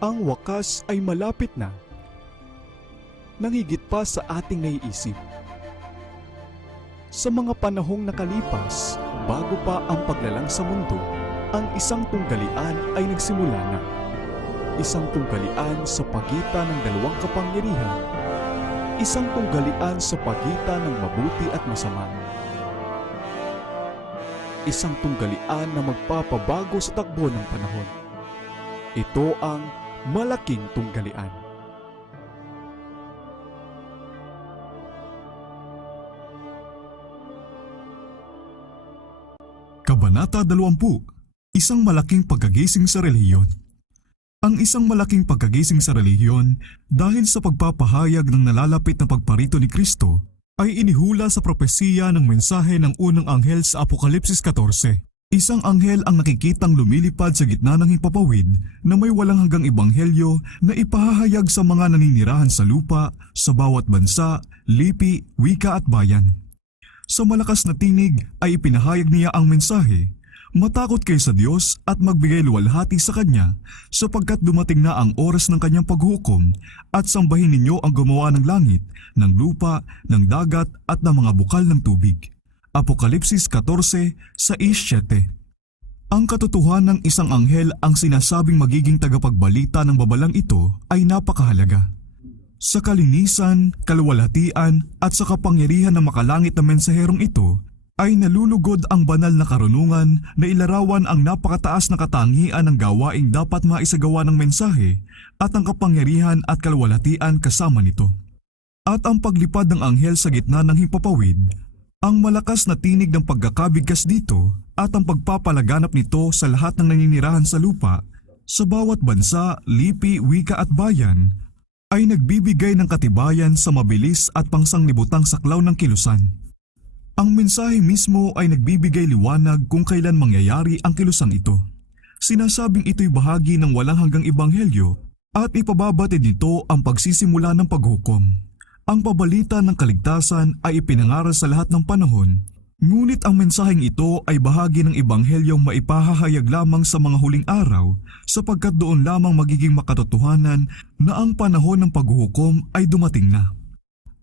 Ang wakas ay malapit na, nang higit pa sa ating naiisip. Sa mga panahong nakalipas, bago pa ang paglalang sa mundo, ang isang tunggalian ay nagsimula na. Isang tunggalian sa pagitan ng dalawang kapangyarihan. Isang tunggalian sa pagitan ng mabuti at masama. Isang tunggalian na magpapabago sa takbo ng panahon. Ito ang malaking tunggalian. Kabanata 20. Isang malaking pagkagising sa relihiyon. Ang isang malaking pagkagising sa relihiyon dahil sa pagpapahayag ng nalalapit na pagparito ni Kristo ay inihula sa propesiya ng mensahe ng unang anghel sa Apokalipsis 14. Isang anghel ang nakikitang lumilipad sa gitna ng himpapawid na may walang hanggang ebanghelyo na ipahahayag sa mga naninirahan sa lupa, sa bawat bansa, lipi, wika at bayan. Sa malakas na tinig ay ipinahayag niya ang mensahe, matakot kayo sa Diyos at magbigay luwalhati sa Kanya sapagkat dumating na ang oras ng Kanyang paghukom at sambahin ninyo ang gumawa ng langit, ng lupa, ng dagat at ng mga bukal ng tubig. Apokalipsis 14, 6-7. Ang katotohanan ng isang anghel ang sinasabing magiging tagapagbalita ng babalang ito ay napakahalaga. Sa kalinisan, kaluwalhatian at sa kapangyarihan ng makalangit na mensaherong ito ay nalulugod ang banal na karunungan na ilarawan ang napakataas na katangian ng gawaing dapat maisagawa ng mensahe at ang kapangyarihan at kaluwalhatian kasama nito. At ang paglipad ng anghel sa gitna ng himpapawid, ang malakas na tinig ng pagkakabigkas dito at ang pagpapalaganap nito sa lahat ng naninirahan sa lupa, sa bawat bansa, lipi, wika at bayan, ay nagbibigay ng katibayan sa mabilis at pangsanglibutang saklaw ng kilusan. Ang mensahe mismo ay nagbibigay liwanag kung kailan mangyayari ang kilusang ito. Sinasabing ito'y bahagi ng walang hanggang ebanghelyo at ipababatid nito ang pagsisimula ng paghukom. Ang pabalita ng kaligtasan ay ipinangaral sa lahat ng panahon, ngunit ang mensaheng ito ay bahagi ng ebanghelyong maipahahayag lamang sa mga huling araw sapagkat doon lamang magiging makatotohanan na ang panahon ng paghuhukom ay dumating na.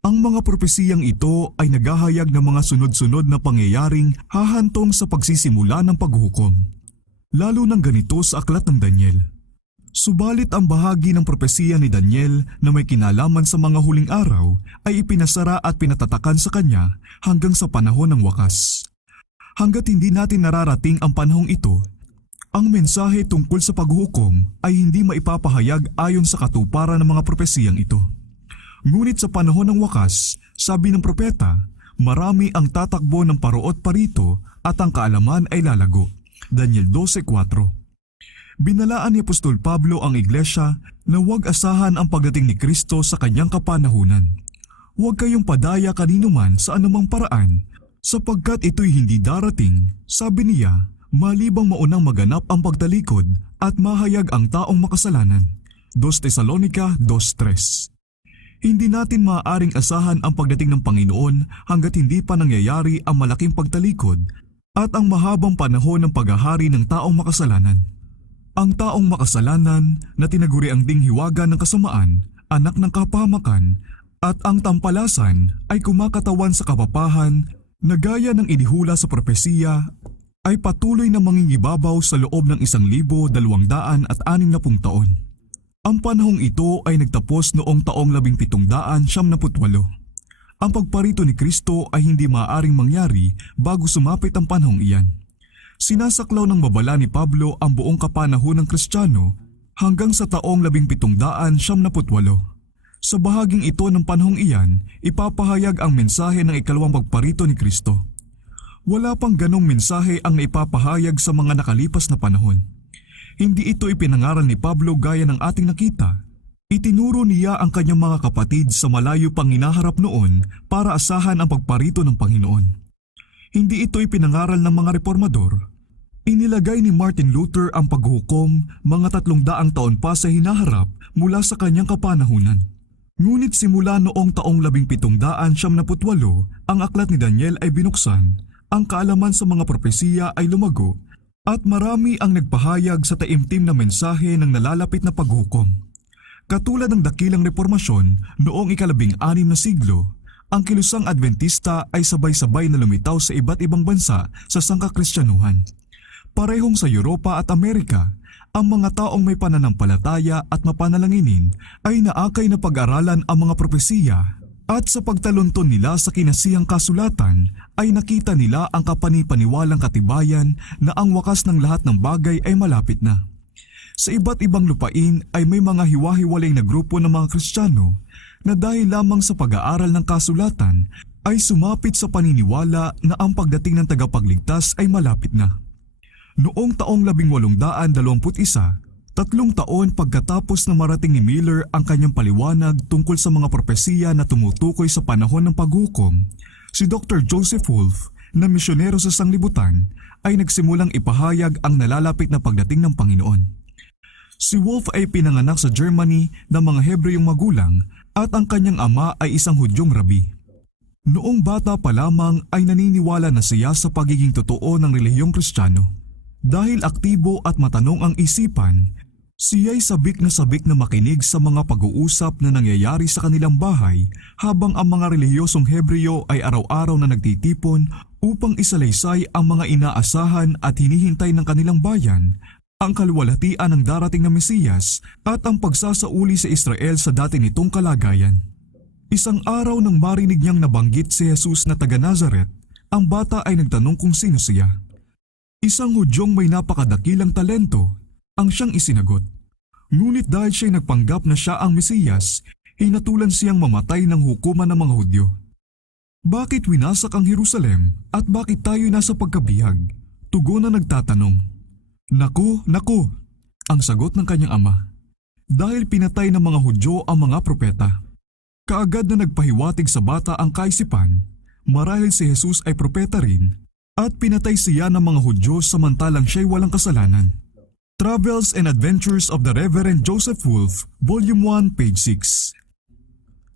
Ang mga propesiyang ito ay naghahayag ng mga sunod-sunod na pangyayaring hahantong sa pagsisimula ng paghuhukom. Lalo ng ganito sa aklat ng Daniel. Subalit ang bahagi ng propesiya ni Daniel na may kinalaman sa mga huling araw ay ipinasara at pinatatakan sa kanya hanggang sa panahon ng wakas. Hanggat hindi natin nararating ang panahong ito, ang mensahe tungkol sa paghuhukom ay hindi maipapahayag ayon sa katuparan ng mga propesiyang ito. Ngunit sa panahon ng wakas, sabi ng propeta, marami ang tatakbo ng paroot parito at ang kaalaman ay lalago. Daniel 12:4. Binalaan ni Apostol Pablo ang iglesia na huwag asahan ang pagdating ni Kristo sa kanyang kapanahunan. Huwag kayong padaya kanino man sa anumang paraan, sapagkat ito'y hindi darating, sabi niya, malibang maunang maganap ang pagtalikod at mahayag ang taong makasalanan. 2 Tesalonica 2:3. Hindi natin maaaring asahan ang pagdating ng Panginoon hanggat hindi pa nangyayari ang malaking pagtalikod at ang mahabang panahon ng paghahari ng taong makasalanan. Ang taong makasalanan na tinaguri ang dinghiwaga ng kasamaan, anak ng kapahamakan, at ang tampalasan ay kumakatawan sa kapapahan na gaya ng inihula sa propesiya ay patuloy na mangingibabaw sa loob ng 1,260 taon. Ang panahong ito ay nagtapos noong taong 1778. Ang pagparito ni Kristo ay hindi maaaring mangyari bago sumapit ang panahong iyan. Sinasaklaw ng babala ni Pablo ang buong kapanahon ng Kristiyano hanggang sa taong 1778. Sa bahaging ito ng panahong iyan, ipapahayag ang mensahe ng ikalawang pagparito ni Kristo. Wala pang ganong mensahe ang naipapahayag sa mga nakalipas na panahon. Hindi ito ipinangaral ni Pablo gaya ng ating nakita. Itinuro niya ang kanyang mga kapatid sa malayo pang hinaharap noon para asahan ang pagparito ng Panginoon. Hindi ito ipinangaral ng mga reformador. Inilagay ni Martin Luther ang paghukom mga 300 taon pa sa hinaharap mula sa kanyang kapanahunan. Ngunit simula noong taong 1778 ang aklat ni Daniel ay binuksan, ang kaalaman sa mga propesiya ay lumago, at marami ang nagpahayag sa taimtim na mensahe ng nalalapit na paghukom. Katulad ng dakilang reformasyon noong ika-16 na siglo, ang kilusang Adventista ay sabay-sabay na lumitaw sa iba't ibang bansa sa sangkakristyanuhan. Parehong sa Europa at Amerika, ang mga taong may pananampalataya at mapanalanginin ay naakay na pag-aralan ang mga propesiya, at sa pagtalunton nila sa kinasiyang kasulatan ay nakita nila ang kapanipaniwalang katibayan na ang wakas ng lahat ng bagay ay malapit na. Sa iba't ibang lupain ay may mga hiwa-hiwalay na grupo ng mga Kristiyano na dahil lamang sa pag-aaral ng kasulatan ay sumapit sa paniniwala na ang pagdating ng tagapagligtas ay malapit na. Noong taong 1821, 3 taon pagkatapos na marating ni Miller ang kanyang paliwanag tungkol sa mga propesiya na tumutukoy sa panahon ng paghukom, si Dr. Joseph Wolf na misyonero sa sanglibutan ay nagsimulang ipahayag ang nalalapit na pagdating ng Panginoon. Si Wolf ay pinanganak sa Germany ng mga Hebreyong magulang at ang kanyang ama ay isang Hudyong rabi. Noong bata pa lamang ay naniniwala na siya sa pagiging totoo ng relihiyong Kristiyano. Dahil aktibo at matanong ang isipan, siya'y sabik na makinig sa mga pag-uusap na nangyayari sa kanilang bahay habang ang mga relihiyosong Hebreyo ay araw-araw na nagtitipon upang isalaysay ang mga inaasahan at hinihintay ng kanilang bayan, ang kaluwalhatian ng darating na Mesiyas at ang pagsasauli sa Israel sa dati nitong kalagayan. Isang araw nang marinig niyang nabanggit si Jesus na taga Nazaret, ang bata ay nagtanong kung sino siya. Isang Hudyong may napakadakilang talento ang siyang isinagot. Ngunit dahil siya'y nagpanggap na siya ang Mesiyas, hinatulan siyang mamatay ng hukuman ng mga Hudyo. Bakit winasak ang Jerusalem at bakit tayo nasa pagkabihag? Tugon na nagtatanong. Naku, ang sagot ng kanyang ama. Dahil pinatay ng mga Hudyo ang mga propeta. Kaagad na nagpahiwatig sa bata ang kaisipan, marahil si Jesus ay propeta rin, at pinatay siya ng mga Hudyo samantalang siya'y walang kasalanan. Travels and Adventures of the Reverend Joseph Wolf, Volume 1, page 6.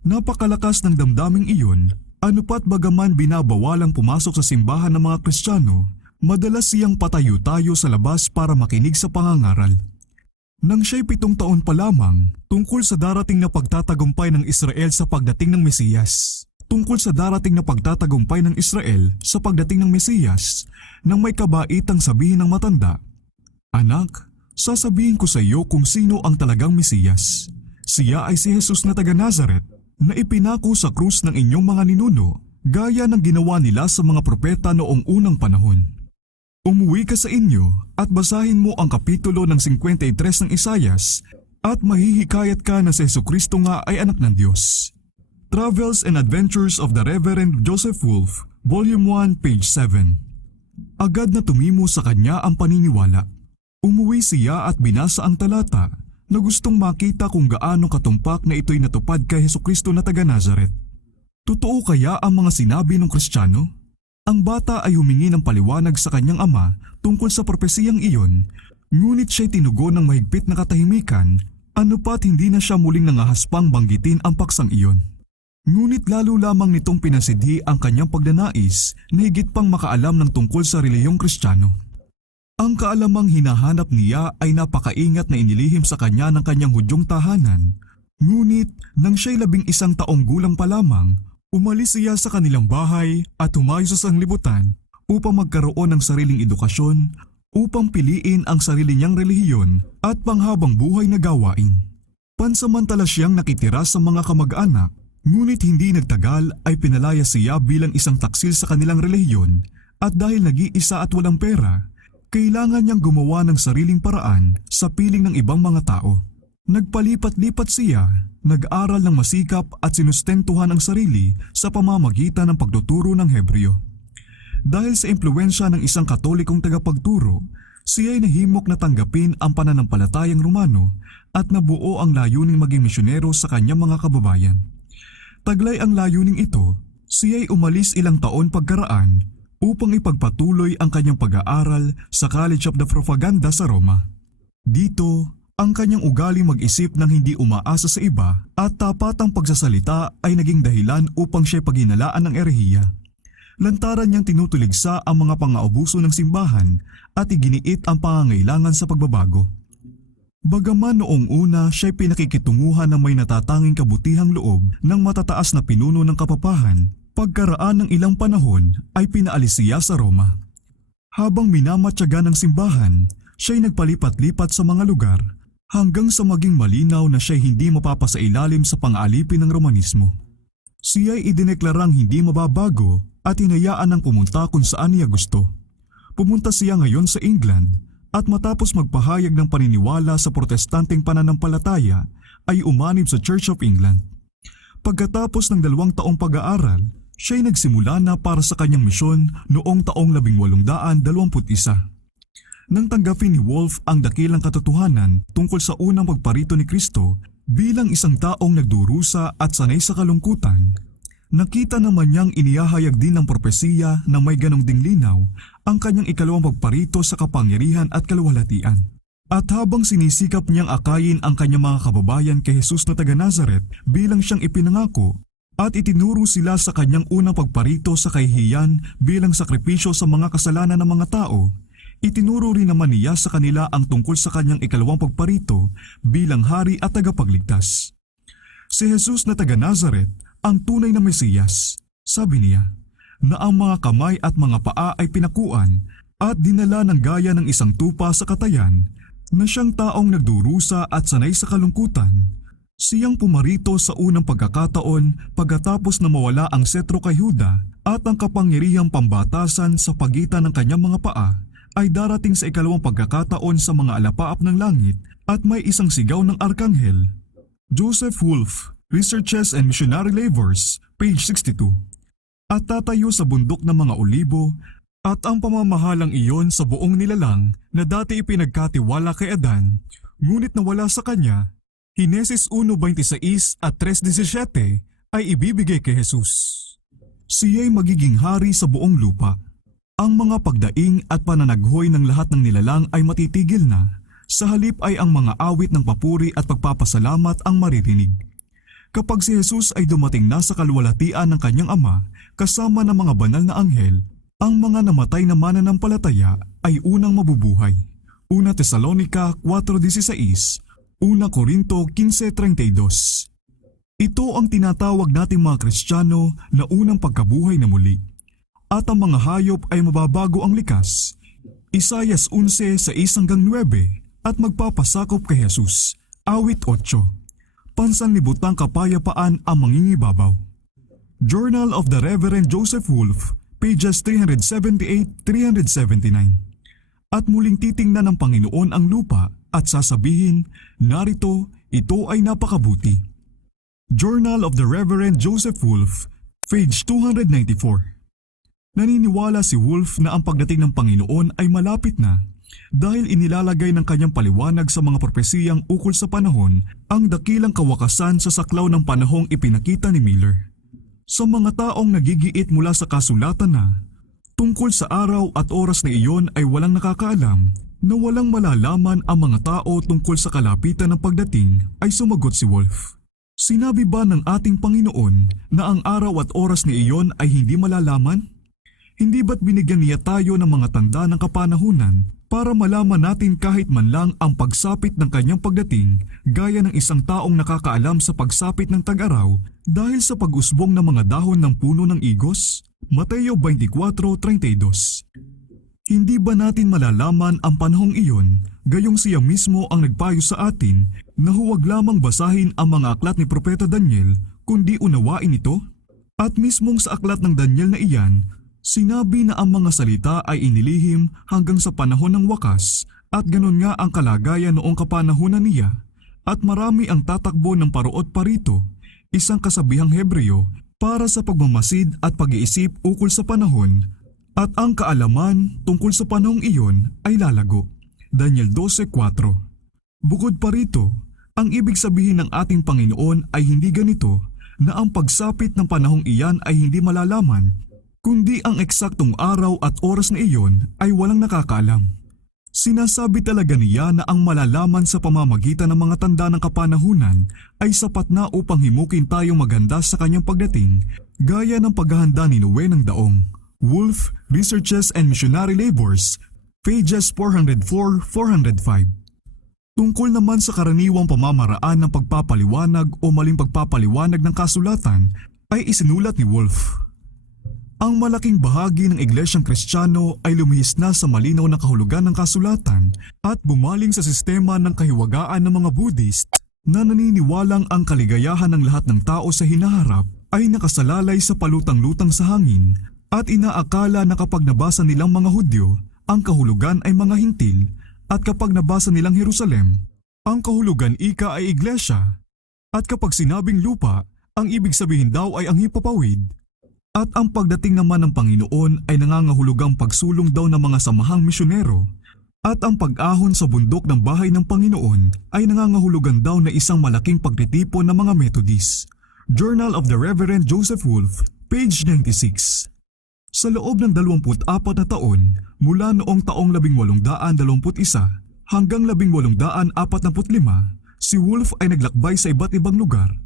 Napakalakas ng damdaming iyon, anupat bagaman binabawalang pumasok sa simbahan ng mga Kristiyano, madalas siyang patayo-tayo sa labas para makinig sa pangangaral. Nang siya'y 7 taon pa lamang, tungkol sa darating na pagtatagumpay ng Israel sa pagdating ng Mesiyas. Nang may kabaitang sabihin ng matanda, Anak, sasabihin ko sa iyo kung sino ang talagang Mesiyas. Siya ay si Jesus na taga Nazaret, na ipinako sa krus ng inyong mga ninuno, gaya ng ginawa nila sa mga propeta noong unang panahon. Umuwi ka sa inyo at basahin mo ang kapitulo ng 53 ng Isayas at mahihikayat ka na si Jesucristo nga ay anak ng Diyos. Travels and Adventures of the Reverend Joseph Wolf, Volume 1, page 7. Agad na tumimo sa kanya ang paniniwala. Umuwi siya at binasa ang talata na gustong makita kung gaano katumpak na ito'y natupad kay Jesucristo na taga Nazaret. Totoo kaya ang mga sinabi ng Kristiyano? Ang bata ay humingi ng paliwanag sa kanyang ama tungkol sa propesiyang iyon, ngunit siya'y tinugon ng mahigpit na katahimikan, anupat hindi na siya muling nangahaspang banggitin ang paksang iyon. Ngunit lalo lamang nitong pinasidhi ang kanyang pagnanais na higit pang makaalam ng tungkol sa relihiyong Kristiyano. Ang kaalamang hinahanap niya ay napakaingat na inilihim sa kanya ng kanyang Hudyong tahanan, ngunit nang siya'y 11 taong gulang pa lamang, umalis siya sa kanilang bahay at humayo sa sanglibutan upang magkaroon ng sariling edukasyon, upang piliin ang sarili niyang relihiyon at panghabang buhay na gawain. Pansamantala siyang nakitira sa mga kamag-anak, ngunit hindi nagtagal ay pinalaya siya bilang isang taksil sa kanilang relihiyon, at dahil nag-iisa at walang pera, kailangan niyang gumawa ng sariling paraan sa piling ng ibang mga tao. Nagpalipat-lipat siya, nag-aral ng masikap at sinustentuhan ang sarili sa pamamagitan ng pagtuturo ng Hebreo. Dahil sa impluwensya ng isang Katolikong tagapagturo, siya ay nahimok na tanggapin ang pananampalatayang Romano at nabuo ang layuning maging misyonero sa kanyang mga kababayan. Taglay ang layuning ito, siya ay umalis ilang taon pagkaraan upang ipagpatuloy ang kanyang pag-aaral sa College of the Propaganda sa Roma. Dito Ang kanyang ugali mag-isip ng hindi umaasa sa iba at tapatang pagsasalita ay naging dahilan upang siya'y paghinalaan ng erehiya. Lantaran niyang tinutuligsa ang mga pang-aabuso ng simbahan at iginiit ang pangangailangan sa pagbabago. Bagaman noong una siya'y pinakikitunguhan ng may natatanging kabutihang loob ng matataas na pinuno ng kapapahan, pagkaraan ng ilang panahon ay pinaalis siya sa Roma. Habang minamatyaga ng simbahan, siya'y nagpalipat-lipat sa mga lugar hanggang sa maging malinaw na siya'y hindi mapapasailalim sa pang-aalipin ng Romanismo. Siya'y idineklarang hindi mababago at hinayaan ng pumunta kung saan niya gusto. Pumunta siya ngayon sa England at matapos magpahayag ng paniniwala sa protestanteng pananampalataya ay umanib sa Church of England. Pagkatapos ng 2 taong pag-aaral, siya'y nagsimula na para sa kanyang misyon noong taong 1821. Nang tanggapin ni Wolf ang dakilang katotohanan tungkol sa unang pagparito ni Kristo bilang isang taong nagdurusa at sanay sa kalungkutan, nakita naman niyang inihahayag din ng propesiya na may ganong ding linaw ang kanyang ikalawang pagparito sa kapangyarihan at kaluwalhatian. At habang sinisikap niyang akayin ang kanyang mga kababayan kay Jesus na taga Nazaret bilang siyang ipinangako at itinuro sila sa kanyang unang pagparito sa kahihiyan bilang sakripisyo sa mga kasalanan ng mga tao, itinuro rin naman niya sa kanila ang tungkol sa kanyang ikalawang pagparito bilang hari at tagapagligtas. Si Jesus na taga Nazaret ang tunay na Mesiyas, sabi niya, na ang mga kamay at mga paa ay pinakuan at dinala ng gaya ng isang tupa sa katayan na siyang taong nagdurusa at sanay sa kalungkutan. Siyang pumarito sa unang pagkakataon pagkatapos na mawala ang setro kay Huda at ang kapangyarihang pambatasan sa pagitan ng kanyang mga paa ay darating sa ikalawang pagkakataon sa mga alapaap ng langit at may isang sigaw ng arkanghel. Joseph Wolf, Researches and Missionary Labors, page 62. At tatayo sa bundok ng mga olibo at ang pamamahalang iyon sa buong nilalang na dati ipinagkatiwala kay Adan, ngunit nawala sa kanya, Hinesis 1:26 at 3:17 ay ibibigay kay Jesus. Siya'y magiging hari sa buong lupa. Ang mga pagdaing at pananaghoy ng lahat ng nilalang ay matitigil na, sa halip ay ang mga awit ng papuri at pagpapasalamat ang maririnig. Kapag si Jesus ay dumating na sa kaluwalhatian ng kanyang Ama kasama ng mga banal na anghel, ang mga namatay na mananampalataya ay unang mabubuhay. 1 Tesalonica 4:16, 1 Corinto 15:32. Ito ang tinatawag nating mga Kristiyano na unang pagkabuhay na muli. At ang mga hayop ay mababago ang likas. Isaias 11:6-9 at magpapasakop kay Jesus. Awit 8. Pansanlibutang kapayapaan ang mangingibabaw. Journal of the Reverend Joseph Wolf, pages 378-379. At muling titingnan ng Panginoon ang lupa at sasabihin, narito, ito ay napakabuti. Journal of the Reverend Joseph Wolf, page 294. Naniniwala si Wolf na ang pagdating ng Panginoon ay malapit na dahil inilalagay ng kanyang paliwanag sa mga propesiyang ukol sa panahon ang dakilang kawakasan sa saklaw ng panahong ipinakita ni Miller. Sa mga taong nagigiit mula sa kasulatan na tungkol sa araw at oras na iyon ay walang nakakaalam, na walang malalaman ang mga tao tungkol sa kalapitan ng pagdating, ay sumagot si Wolf. Sinabi ba ng ating Panginoon na ang araw at oras na iyon ay hindi malalaman? Hindi ba't binigyan niya tayo ng mga tanda ng kapanahunan para malaman natin kahit man lang ang pagsapit ng kanyang pagdating gaya ng isang taong nakakaalam sa pagsapit ng tag-araw dahil sa pag-usbong ng mga dahon ng puno ng igos? Mateo 24:32. Hindi ba natin malalaman ang panahong iyon gayong siya mismo ang nagpayo sa atin na huwag lamang basahin ang mga aklat ni Propeta Daniel kundi unawain ito? At mismong sa aklat ng Daniel na iyan, sinabi na ang mga salita ay inilihim hanggang sa panahon ng wakas at ganun nga ang kalagayan noong kapanahunan niya at marami ang tatakbo ng paruot parito, isang kasabihang Hebreo para sa pagmamasid at pag-iisip ukol sa panahon at ang kaalaman tungkol sa panahong iyon ay lalago. Daniel 12:4. Bukod pa rito, ang ibig sabihin ng ating Panginoon ay hindi ganito na ang pagsapit ng panahong iyan ay hindi malalaman, kundi ang eksaktong araw at oras na iyon ay walang nakakaalam. Sinasabi talaga niya na ang malalaman sa pamamagitan ng mga tanda ng kapanahunan ay sapat na upang himukin tayong maghanda sa kanyang pagdating, gaya ng paghahanda ni Noe ng daong. Wolf, Researches and Missionary Labors, pages 404-405. Tungkol naman sa karaniwang pamamaraan ng pagpapaliwanag o maling pagpapaliwanag ng kasulatan ay isinulat ni Wolf. Ang malaking bahagi ng Iglesyang Kristiyano ay lumihis na sa malinaw na kahulugan ng kasulatan at bumaling sa sistema ng kahiwagaan ng mga Buddhist na naniniwalang ang kaligayahan ng lahat ng tao sa hinaharap ay nakasalalay sa palutang-lutang sa hangin at inaakala na kapag nabasa nilang mga Hudyo, ang kahulugan ay mga Hintil at kapag nabasa nilang Jerusalem, ang kahulugan ika ay Iglesia at kapag sinabing lupa, ang ibig sabihin daw ay ang hipapawid. At ang pagdating naman ng Panginoon ay nangangahulugang pagsulong daw ng mga samahang misyonero at ang pag-ahon sa bundok ng bahay ng Panginoon ay nangangahulugan daw na isang malaking pagtitipon ng mga Methodist. Journal of the Reverend Joseph Wolf, page 96. Sa loob ng 24 na taon, mula noong taong 1821 hanggang 1845, si Wolf ay naglakbay sa iba't ibang lugar.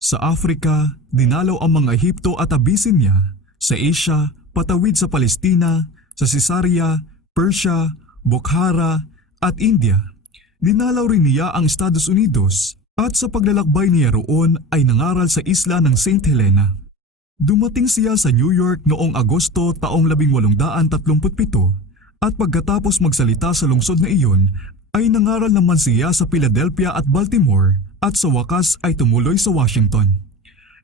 Sa Africa, dinalaw ang mga Ehipto at Abyssinia. Sa Asia, patawid sa Palestina, sa Caesarea, Persia, Bokhara at India. Dinalaw rin niya ang Estados Unidos at sa paglalakbay niya roon ay nangaral sa isla ng St. Helena. Dumating siya sa New York noong Agosto taong 1837 at pagkatapos magsalita sa lungsod na iyon ay nangaral naman siya sa Philadelphia at Baltimore at sa wakas ay tumuloy sa Washington.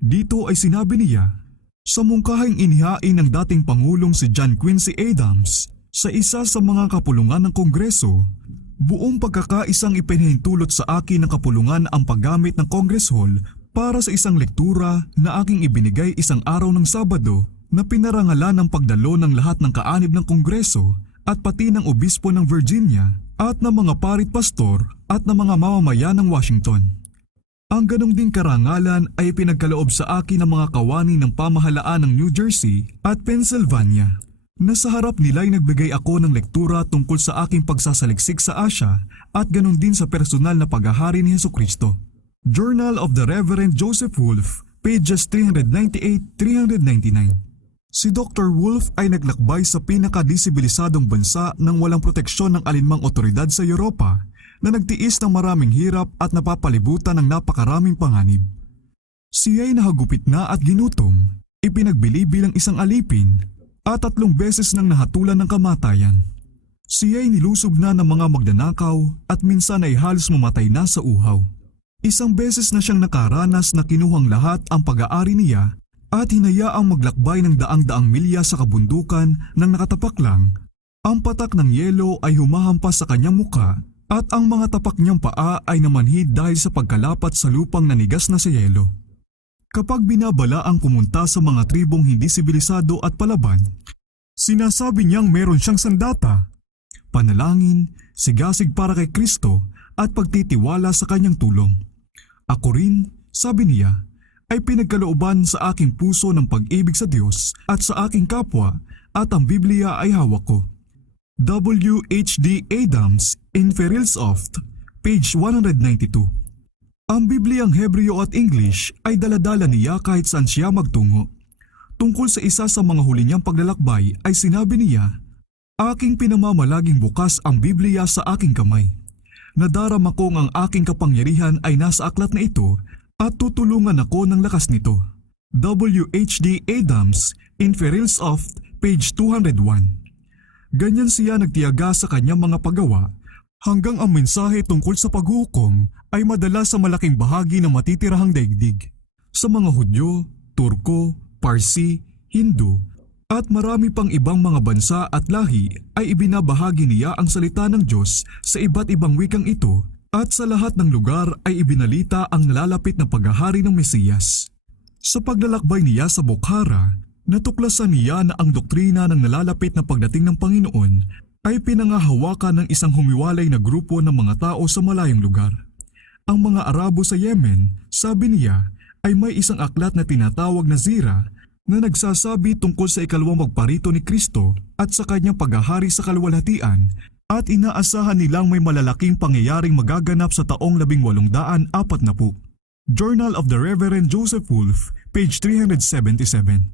Dito ay sinabi niya, sa mungkahing inihain ng dating Pangulong si John Quincy Adams sa isa sa mga kapulungan ng Kongreso, buong pagkakaisang ipinahintulot sa akin ng kapulungan ang paggamit ng Congress Hall para sa isang lektura na aking ibinigay isang araw ng Sabado na pinarangalan ng pagdalo ng lahat ng kaanib ng Kongreso at pati ng obispo ng Virginia at ng mga parit pastor at ng mga mamamayan ng Washington. Ang ganong ding karangalan ay pinagkaloob sa akin ng mga kawani ng pamahalaan ng New Jersey at Pennsylvania na sa harap nila ay nagbigay ako ng lektura tungkol sa aking pagsasaliksik sa Asya at ganon din sa personal na paghahari ni Hesukristo. Journal of the Reverend Joseph Wolf, pages 398-399. Si Dr. Wolf ay naglakbay sa pinakadisibilisadong bansa nang walang proteksyon ng alinmang otoridad sa Europa na nagtiis ng maraming hirap at napapalibutan ng napakaraming panganib. Siya'y nahagupit na at ginutom, ipinagbili bilang isang alipin at 3 beses nang nahatulan ng kamatayan. Siya'y nilusob na ng mga magnanakaw at minsan ay halos mamatay na sa uhaw. 1 beses na siyang nakaranas na kinuhang lahat ang pag-aari niya at hinayaang maglakbay ng daang-daang milya sa kabundukan nang nakatapak lang. Ang patak ng yelo ay humahampas sa kanyang muka at ang mga tapak niyang paa ay namanhid dahil sa pagkalapat sa lupang nanigas na sa yelo. Kapag binabala ang pumunta sa mga tribong hindi sibilisado at palaban, sinasabi niyang meron siyang sandata, panalangin, sigasig para kay Kristo at pagtitiwala sa kanyang tulong. Ako rin, sabi niya, ay pinagkalooban sa aking puso ng pag-ibig sa Diyos at sa aking kapwa at ang Biblia ay hawak ko. W.H.D. Adams, Inferilsoft, page 192. Ang Bibliang Hebreo at English ay daladala niya kahit saan siya magtungo. Tungkol sa isa sa mga huli niyang paglalakbay ay sinabi niya, aking pinamamalaging bukas ang Biblia sa aking kamay. Nadarama kong ang aking kapangyarihan ay nasa aklat na ito at tutulungan ako ng lakas nito. W.H.D. Adams, Inferilsoft, page 201. Ganyan siya nagtiyaga sa kanyang mga paggawa hanggang ang mensahe tungkol sa paghukom ay madala sa malaking bahagi ng matitirahang daigdig. Sa mga Hudyo, Turko, Parsi, Hindu at marami pang ibang mga bansa at lahi ay ibinabahagi niya ang salita ng Diyos sa iba't ibang wikang ito at sa lahat ng lugar ay ibinalita ang nalalapit na paghahari ng Mesiyas. Sa paglalakbay niya sa Bokhara, natuklasan niya na ang doktrina ng nalalapit na pagdating ng Panginoon ay pinangahawakan ng isang humiwalay na grupo ng mga tao sa malayong lugar. Ang mga Arabo sa Yemen, sabi niya, ay may isang aklat na tinatawag na Zira na nagsasabi tungkol sa ikalawang magparito ni Kristo at sa kanyang paghahari sa kalwalhatian at inaasahan nilang may malalaking pangyayaring magaganap sa taong 1840. Journal of the Reverend Joseph Wolf, page 377.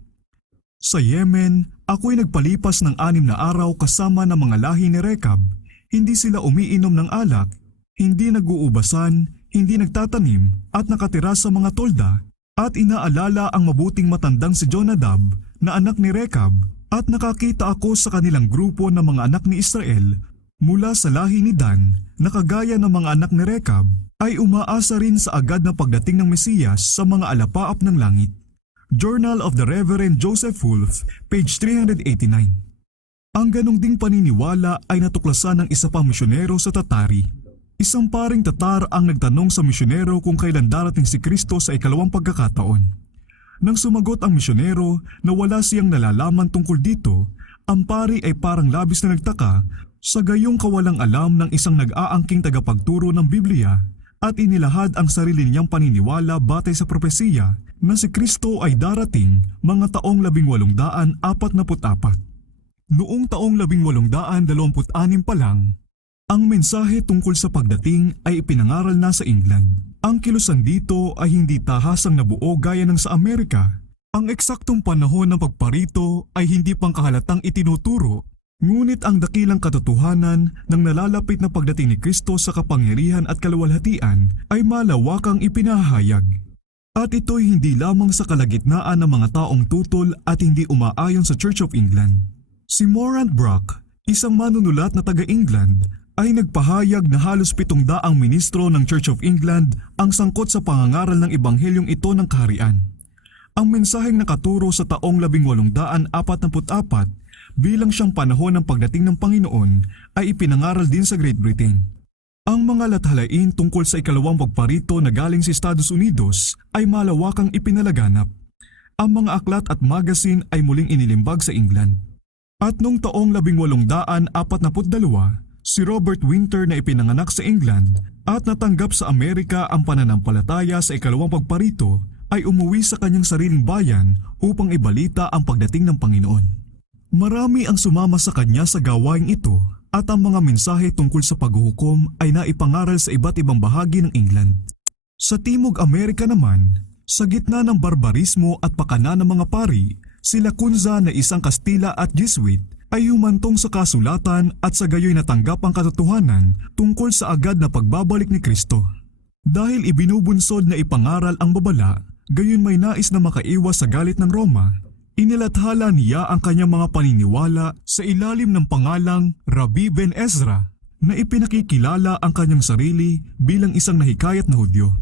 Sa Yemen, ako'y nagpalipas ng 6 na araw kasama ng mga lahi ni Rekab. Hindi sila umiinom ng alak, hindi nag-uubasan, hindi nagtatanim at nakatira sa mga tolda, at inaalala ang mabuting matandang si Jonadab na anak ni Rekab, at nakakita ako sa kanilang grupo ng mga anak ni Israel mula sa lahi ni Dan na kagaya ng mga anak ni Rekab ay umaasa rin sa agad na pagdating ng Mesiyas sa mga alapaap ng langit. Journal of the Reverend Joseph Wolf, page 389. Ang ganong ding paniniwala ay natuklasan ng isa pang misyonero sa Tatari. Isang paring Tatar ang nagtanong sa misyonero kung kailan darating si Kristo sa ikalawang pagkakataon. Nang sumagot ang misyonero na wala siyang nalalaman tungkol dito, ang pari ay parang labis na nagtaka sa gayong kawalang alam ng isang nag-aangking tagapagturo ng Biblia at inilahad ang sarili niyang paniniwala batay sa propesiya na si Kristo ay darating mga taong 1844. Noong taong 1826 pa lang, ang mensahe tungkol sa pagdating ay ipinangaral na sa England. Ang kilusan dito ay hindi tahasang nabuo gaya ng sa Amerika. Ang eksaktong panahon ng pagparito ay hindi pang kahalatang itinuturo, ngunit ang dakilang katotohanan ng nalalapit na pagdating ni Kristo sa kapangyarihan at kaluwalhatian ay malawakang ipinahayag. At ito'y hindi lamang sa kalagitnaan ng mga taong tutol at hindi umaayon sa Church of England. Si Morant Brock, isang manunulat na taga-England, ay nagpahayag na halos 700 ministro ng Church of England ang sangkot sa pangangaral ng ebanghelyong ito ng kaharian. Ang mensaheng nakaturo sa taong 1844 bilang siyang panahon ng pagdating ng Panginoon ay ipinangaral din sa Great Britain. Ang mga lathalain tungkol sa ikalawang pagparito na galing sa Estados Unidos ay malawakang ipinalaganap. Ang mga aklat at magazine ay muling inilimbag sa England. At noong taong 1842, si Robert Winter na ipinanganak sa England at natanggap sa Amerika ang pananampalataya sa ikalawang pagparito ay umuwi sa kanyang sariling bayan upang ibalita ang pagdating ng Panginoon. Marami ang sumama sa kanya sa gawaing ito at ang mga mensahe tungkol sa paghuhukom ay naipangaral sa iba't ibang bahagi ng England. Sa Timog Amerika naman, sa gitna ng barbarismo at pakana ng mga pari, si Lacunza na isang Kastila at Jesuit ay humantong sa kasulatan at sa gayoy natanggap ang katotohanan tungkol sa agad na pagbabalik ni Kristo. Dahil ibinubunsod na ipangaral ang babala, gayon may nais na makaiwas sa galit ng Roma, inilathala niya ang kanyang mga paniniwala sa ilalim ng pangalang Rabbi Ben Ezra na ipinakikilala ang kanyang sarili bilang isang nahikayat na Hudyo.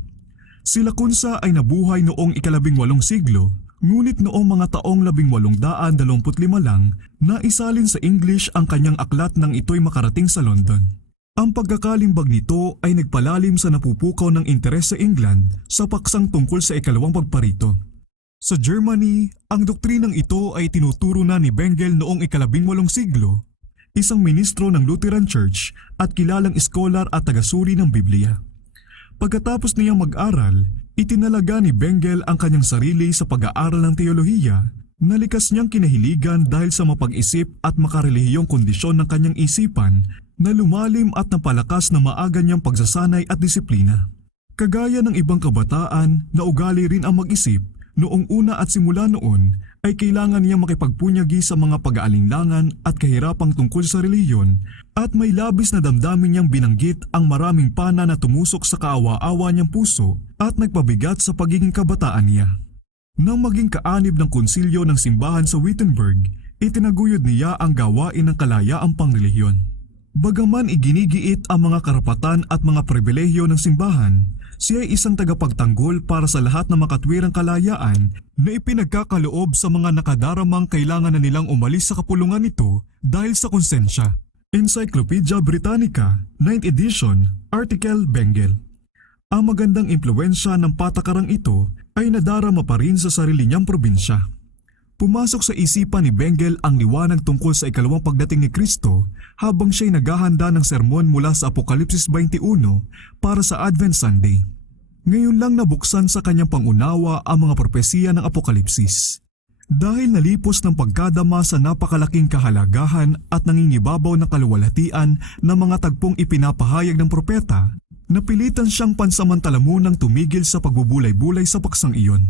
Si Lacunza ay nabuhay noong ika-18 siglo, ngunit noong mga taong 1825 lang, naisalin sa English ang kanyang aklat nang ito'y makarating sa London. Ang pagkakalimbag nito ay nagpalalim sa napupukaw ng interes sa England sa paksang tungkol sa ikalawang pagparito. Sa Germany, ang doktrinang ito ay tinuturo na ni Bengel noong ika-18 siglo, isang ministro ng Lutheran Church at kilalang iskolar at tagasuri ng Biblia. Pagkatapos niyang mag-aral, itinalaga ni Bengel ang kanyang sarili sa pag-aaral ng teolohiya na likas niyang kinahiligan dahil sa mapag-isip at makarelihiyong kondisyon ng kanyang isipan na lumalim at napalakas na maaga niyang pagsasanay at disiplina. Kagaya ng ibang kabataan na ugali rin ang mag-isip, noong una at simula noon ay kailangan niya makipagpunyagi sa mga pag-aalinlangan at kahirapang tungkol sa relihiyon at may labis na damdamin niyang binanggit ang maraming pana na tumusok sa kaawa-awa niyang puso at nagpabigat sa pagiging kabataan niya. Nang maging kaanib ng konsilyo ng simbahan sa Wittenberg, itinaguyod niya ang gawain ng kalayaang pangrelihiyon. Bagaman iginigiit ang mga karapatan at mga pribilehyo ng simbahan, siya ay isang tagapagtanggol para sa lahat ng makatwirang kalayaan na ipinagkakaloob sa mga nakadaramang kailangan na nilang umalis sa kapulungan nito dahil sa konsensya. Encyclopedia Britannica, 9th edition, Article Bengel. Ang magandang impluwensya ng patakarang ito ay nadarama pa rin sa sarili niyang probinsya. Pumasok sa isipan ni Bengel ang liwanag tungkol sa ikalawang pagdating ni Kristo habang siya'y naghahanda ng sermon mula sa Apokalipsis 21 para sa Advent Sunday. Ngayon lang nabuksan sa kanyang pangunawa ang mga propesiya ng Apokalipsis. Dahil nalipos ng pagkadama sa napakalaking kahalagahan at nangingibabaw na kaluwalhatian ng mga tagpong ipinapahayag ng propeta, napilitan siyang pansamantala munang tumigil sa pagbubulay-bulay sa paksang iyon.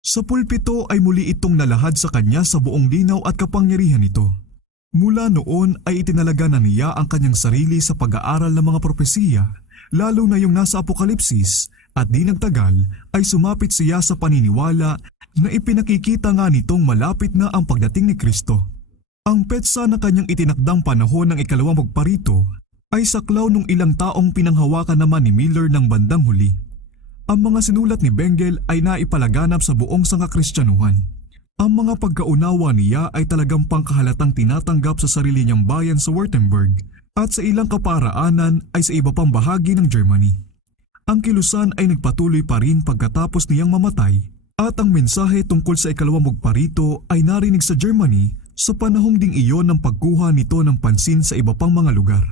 Sa pulpito ay muli itong nalahad sa kanya sa buong linaw at kapangyarihan nito. Mula noon ay itinalaga na niya ang kanyang sarili sa pag-aaral ng mga propesiya, lalo na yung nasa Apokalipsis, at di nagtagal ay sumapit siya sa paniniwala na ipinakikita nga nitong malapit na ang pagdating ni Kristo. Ang petsa na kanyang itinakdang panahon ng ikalawang pagparito ay saklaw nung ilang taong pinanghawakan naman ni Miller ng bandang huli. Ang mga sinulat ni Bengel ay naipalaganap sa buong sangkakristyanuhan. Ang mga pagkaunawa niya ay talagang pangkahalatang tinatanggap sa sarili niyang bayan sa Württemberg at sa ilang kaparaanan ay sa iba pang bahagi ng Germany. Ang kilusan ay nagpatuloy pa rin pagkatapos niyang mamatay at ang mensahe tungkol sa ikalawang pagparito ay narinig sa Germany sa panahong ding iyon ng pagkuha nito ng pansin sa iba pang mga lugar.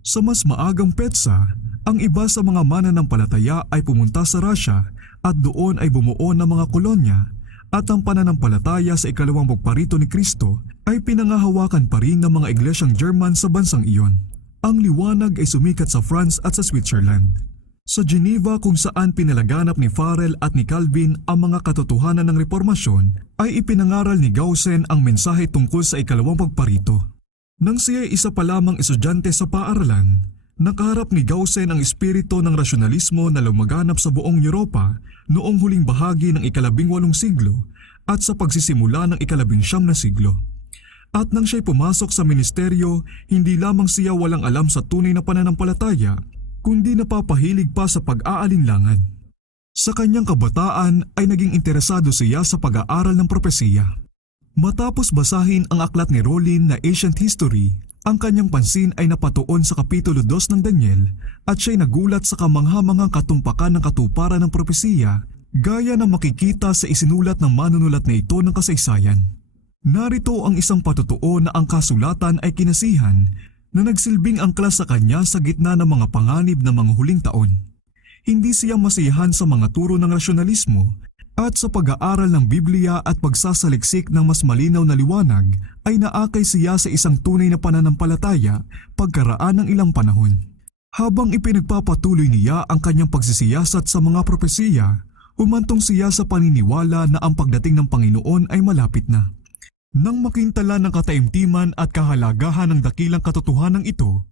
Sa mas maagang petsa, ang iba sa mga mananampalataya ay pumunta sa Russia at doon ay bumuo ng mga kolonya at ang pananampalataya sa ikalawang pagparito ni Kristo ay pinangahawakan pa rin ng mga iglesyang German sa bansang iyon. Ang liwanag ay sumikat sa France at sa Switzerland. Sa Geneva kung saan pinalaganap ni Farel at ni Calvin ang mga katotohanan ng reformasyon ay ipinangaral ni Gaussen ang mensahe tungkol sa ikalawang pagparito. Nang siya ay isa pa lamang estudyante sa paaralan, nakaharap ni Gaussen ang espiritu ng rasyonalismo na lumaganap sa buong Europa noong huling bahagi ng ika-18 siglo at sa pagsisimula ng ika-19 na siglo. At nang siya'y pumasok sa ministeryo, hindi lamang siya walang alam sa tunay na pananampalataya, kundi napapahilig pa sa pag-aalinlangan. Sa kanyang kabataan ay naging interesado siya sa pag-aaral ng propesiya. Matapos basahin ang aklat ni Rollin na Ancient History, ang kanyang pansin ay napatuon sa Kapitulo 2 ng Daniel at siya'y nagulat sa kamanghamanghang katumpakan ng katuparan ng propesiya gaya na makikita sa isinulat ng manunulat na ito ng kasaysayan. Narito ang isang patutuo na ang kasulatan ay kinasihan na nagsilbing angkla sa kanya sa gitna ng mga panganib ng mga huling taon. Hindi siya masiyahan sa mga turo ng rasyonalismo at sa pag-aaral ng Biblia at pagsasaliksik ng mas malinaw na liwanag ay naakay siya sa isang tunay na pananampalataya pagkaraan ng ilang panahon. Habang ipinagpapatuloy niya ang kanyang pagsisiyasat sa mga propesiya, umantong siya sa paniniwala na ang pagdating ng Panginoon ay malapit na. Nang makintala ng kataimtiman at kahalagahan ng dakilang katotohanan ito,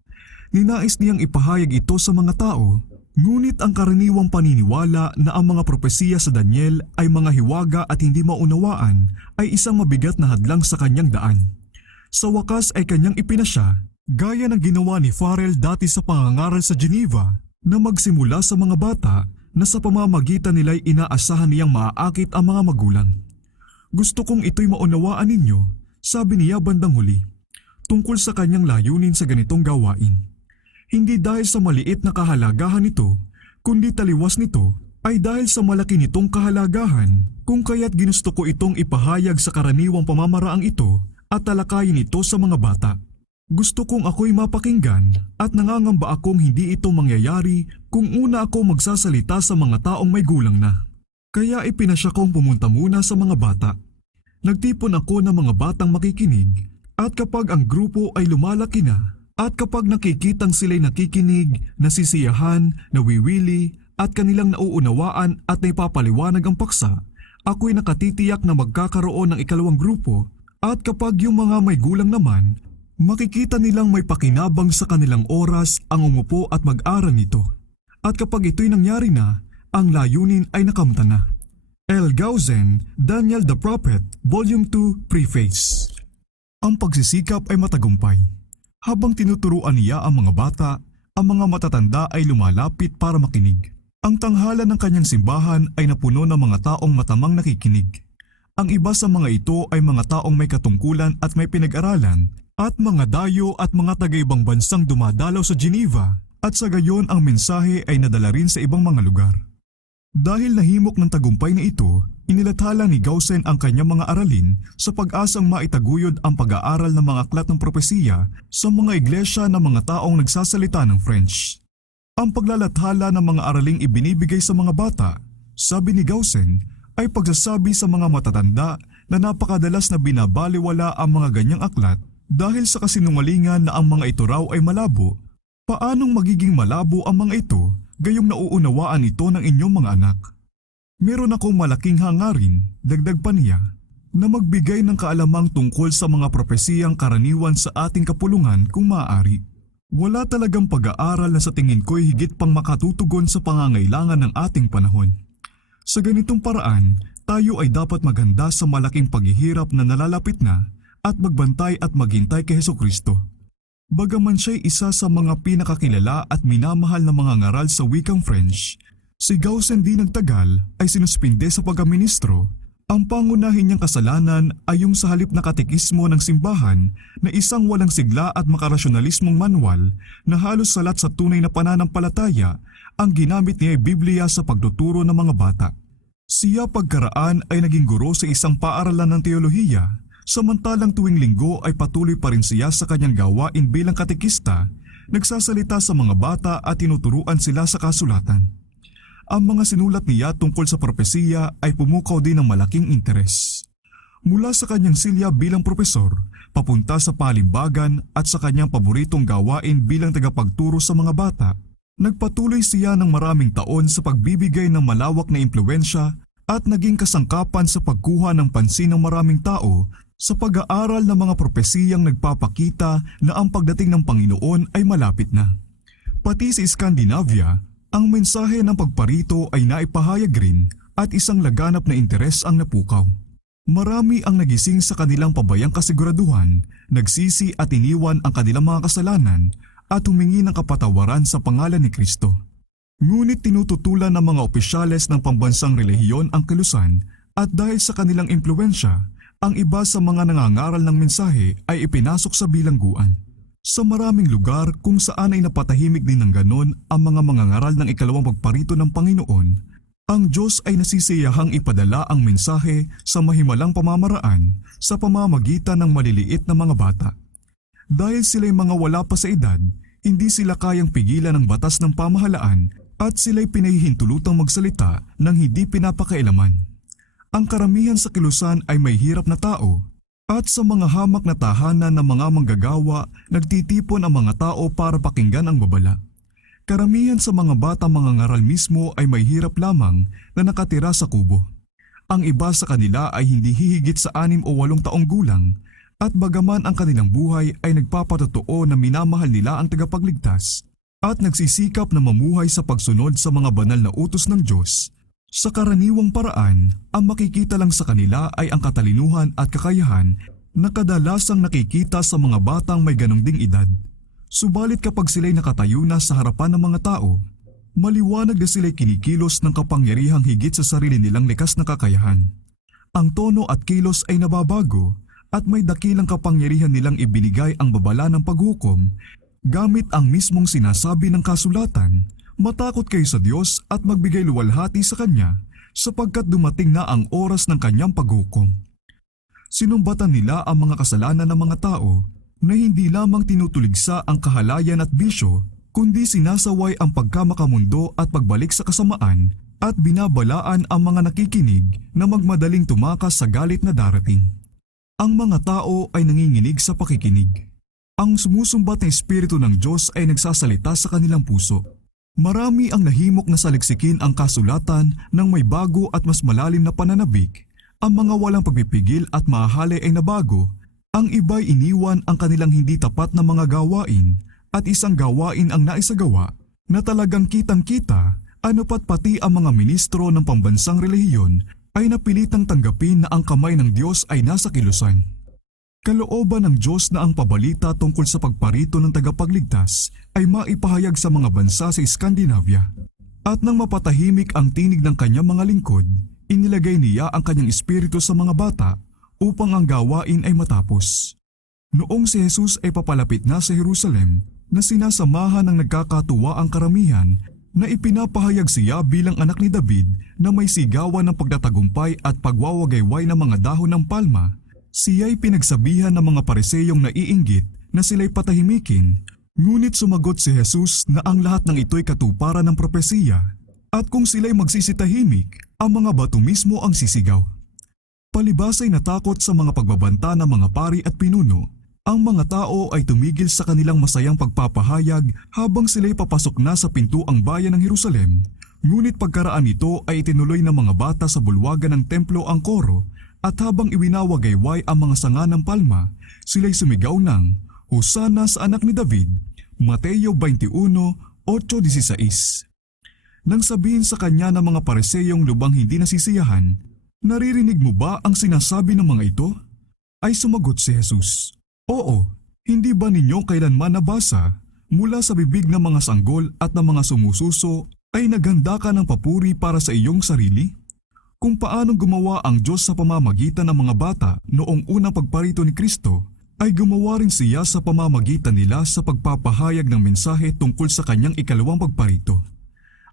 ninais niyang ipahayag ito sa mga tao, ngunit ang karaniwang paniniwala na ang mga propesiya sa Daniel ay mga hiwaga at hindi maunawaan ay isang mabigat na hadlang sa kanyang daan. Sa wakas ay kanyang ipinasya, gaya ng ginawa ni Farel dati sa pangangaral sa Geneva, na magsimula sa mga bata na sa pamamagitan nila'y inaasahan niyang maaakit ang mga magulang. Gusto kong ito'y maunawaan ninyo, sabi niya bandang huli, tungkol sa kanyang layunin sa ganitong gawain. Hindi dahil sa maliit na kahalagahan nito, kundi taliwas nito ay dahil sa malaki nitong kahalagahan, kung kaya't ginusto ko itong ipahayag sa karaniwang pamamaraang ito at talakayin ito sa mga bata. Gusto kong ako'y mapakinggan at nangangamba akong hindi ito mangyayari kung una ako magsasalita sa mga taong may gulang na. Kaya ipinasya kong pumunta muna sa mga bata. Nagtipon ako ng mga batang makikinig at kapag ang grupo ay lumalaki na at kapag nakikitang sila'y nakikinig, nasisiyahan, nawiwili at kanilang nauunawaan at naipapaliwanag ang paksa, ako'y nakatitiyak na magkakaroon ng ikalawang grupo at kapag yung mga may gulang naman, makikita nilang may pakinabang sa kanilang oras ang umupo at mag-aral nito. At kapag ito'y nangyari na, ang layunin ay nakamta na. L. Gaussen, Daniel the Prophet, Volume 2, Preface. Ang pagsisikap ay matagumpay. Habang tinuturuan niya ang mga bata, ang mga matatanda ay lumalapit para makinig. Ang tanghalan ng kanyang simbahan ay napuno ng mga taong matamang nakikinig. Ang iba sa mga ito ay mga taong may katungkulan at may pinag-aralan at mga dayo at mga taga-ibang bansang dumadalaw sa Geneva at sa gayon ang mensahe ay nadala rin sa ibang mga lugar. Dahil nahimok ng tagumpay na ito, inilathala ni Gaussen ang kanyang mga aralin sa pag-asang maitaguyod ang pag-aaral ng mga aklat ng propesiya sa mga iglesia ng mga taong nagsasalita ng French. Ang paglalathala ng mga araling ibinibigay sa mga bata, sabi ni Gaussen, ay pagsasabi sa mga matatanda na napakadalas na binabaliwala ang mga ganyang aklat dahil sa kasinungalingan na ang mga ito raw ay malabo. Paanong magiging malabo ang mga ito gayong nauunawaan ito ng inyong mga anak? Meron akong malaking hangarin, dagdag pa niya, na magbigay ng kaalamang tungkol sa mga propesiyang karaniwan sa ating kapulungan kung maaari. Wala talagang pag-aaral na sa tingin ko'y higit pang makatutugon sa pangangailangan ng ating panahon. Sa ganitong paraan, tayo ay dapat maghanda sa malaking paghihirap na nalalapit na at magbantay at maghintay kay Hesukristo. Bagaman siya'y isa sa mga pinakakilala at minamahal na mga ngaral sa wikang French, si Gaussen di nagtagal ay sinuspinde sa pagkaministro. Ang pangunahin niyang kasalanan ay yung sa halip na katekismo ng simbahan na isang walang sigla at makarasyonalismong manual na halos salat sa tunay na pananampalataya, ang ginamit niya ay Biblia sa pagtuturo ng mga bata. Siya pagkaraan ay naging guro sa isang paaralan ng teolohiya, samantalang tuwing linggo ay patuloy pa rin siya sa kanyang gawain bilang katekista, nagsasalita sa mga bata at tinuturuan sila sa kasulatan. Ang mga sinulat niya tungkol sa propesiya ay pumukaw din ng malaking interes. Mula sa kanyang silya bilang propesor, papunta sa palimbagan at sa kanyang paboritong gawain bilang tagapagturo sa mga bata, nagpatuloy siya ng maraming taon sa pagbibigay ng malawak na impluwensya at naging kasangkapan sa pagkuha ng pansin ng maraming tao sa pag-aaral ng mga propesiyang nagpapakita na ang pagdating ng Panginoon ay malapit na. Pati sa Scandinavia, ang mensahe ng pagparito ay naipahayag rin at isang laganap na interes ang napukaw. Marami ang nagising sa kanilang pabayang kasiguraduhan, nagsisi at iniwan ang kanilang mga kasalanan at humingi ng kapatawaran sa pangalan ni Kristo. Ngunit tinututulan ng mga opisyales ng pambansang relihiyon ang kalusan at dahil sa kanilang impluwensya, ang iba sa mga nangangaral ng mensahe ay ipinasok sa bilangguan. Sa maraming lugar kung saan ay napatahimik din ng ganon ang mga mangangaral ng ikalawang pagparito ng Panginoon, ang Diyos ay nasisiyahang ipadala ang mensahe sa mahimalang pamamaraan sa pamamagitan ng maliliit na mga bata. Dahil sila'y mga wala pa sa edad, hindi sila kayang pigilan ng batas ng pamahalaan at sila'y pinahihintulutang magsalita ng hindi pinapakailaman. Ang karamihan sa kilusan ay may hirap na tao at sa mga hamak na tahanan ng mga manggagawa nagtitipon ang mga tao para pakinggan ang babala. Karamihan sa mga bata mga ngaral mismo ay may hirap lamang na nakatira sa kubo. Ang iba sa kanila ay hindi hihigit sa 6 o 8 taong gulang at bagaman ang kanilang buhay ay nagpapatotoo na minamahal nila ang tagapagligtas at nagsisikap na mamuhay sa pagsunod sa mga banal na utos ng Diyos, sa karaniwang paraan, ang makikita lang sa kanila ay ang katalinuhan at kakayahan na kadalasang nakikita sa mga batang may ganong ding edad. Subalit kapag sila'y nakatayo na sa harapan ng mga tao, maliwanag na sila'y kinikilos ng kapangyarihang higit sa sarili nilang likas na kakayahan. Ang tono at kilos ay nababago at may dakilang kapangyarihan nilang ibinigay ang babala ng paghukom gamit ang mismong sinasabi ng kasulatan. Matakot kayo sa Diyos at magbigay luwalhati sa Kanya sapagkat dumating na ang oras ng Kanyang paghukom. Sinumbatan nila ang mga kasalanan ng mga tao na hindi lamang tinutuligsa ang kahalayan at bisyo, kundi sinasaway ang pagkamakamundo at pagbalik sa kasamaan at binabalaan ang mga nakikinig na magmadaling tumakas sa galit na darating. Ang mga tao ay nanginginig sa pakikinig. Ang sumusumbat na Espiritu ng Diyos ay nagsasalita sa kanilang puso. Marami ang nahimok na saliksikin ang kasulatan ng may bago at mas malalim na pananabik. Ang mga walang pagpipigil at mahalay ay nabago. Ang iba'y iniwan ang kanilang hindi tapat na mga gawain at isang gawain ang naisagawa na talagang kitang-kita, ano pat pati ang mga ministro ng pambansang relihiyon ay napilitang tanggapin na ang kamay ng Diyos ay nasa kilusan. Kalooban ng Diyos na ang pabalita tungkol sa pagparito ng tagapagligtas ay maipahayag sa mga bansa sa Scandinavia. At nang mapatahimik ang tinig ng kanyang mga lingkod, inilagay niya ang kanyang espiritu sa mga bata upang ang gawain ay matapos. Noong si Jesus ay papalapit na sa Jerusalem, na sinasamahan ng nagkakatuwa ang karamihan na ipinapahayag siya bilang anak ni David na may sigawan ng pagtatagumpay at pagwawagayway ng mga dahon ng palma, siya'y pinagsabihan ng mga pariseyong naiinggit na sila'y patahimikin, ngunit sumagot si Jesus na ang lahat ng ito'y katuparan ng propesiya at kung sila'y magsisitahimik, ang mga bato mismo ang sisigaw. Palibas ay natakot sa mga pagbabanta ng mga pari at pinuno, ang mga tao ay tumigil sa kanilang masayang pagpapahayag habang sila'y papasok na sa pintuang bayan ng Jerusalem. Ngunit pagkaraan nito ay itinuloy ng mga bata sa bulwagan ng templo ang koro, at habang iwinawagayway ang mga sanga ng palma, sila'y sumigaw ng Hosana sa anak ni David, Mateo 21:8-16. Nang sabihin sa kanya ng mga pariseyong lubang hindi nasisiyahan, "Naririnig mo ba ang sinasabi ng mga ito?" Ay sumagot si Jesus, "Oo, hindi ba ninyo kailanman nabasa, mula sa bibig ng mga sanggol at ng mga sumususo ay naghanda ka ng papuri para sa iyong sarili?" Kung paanong gumawa ang Diyos sa pamamagitan ng mga bata noong unang pagparito ni Kristo, ay gumawa rin siya sa pamamagitan nila sa pagpapahayag ng mensahe tungkol sa kanyang ikalawang pagparito.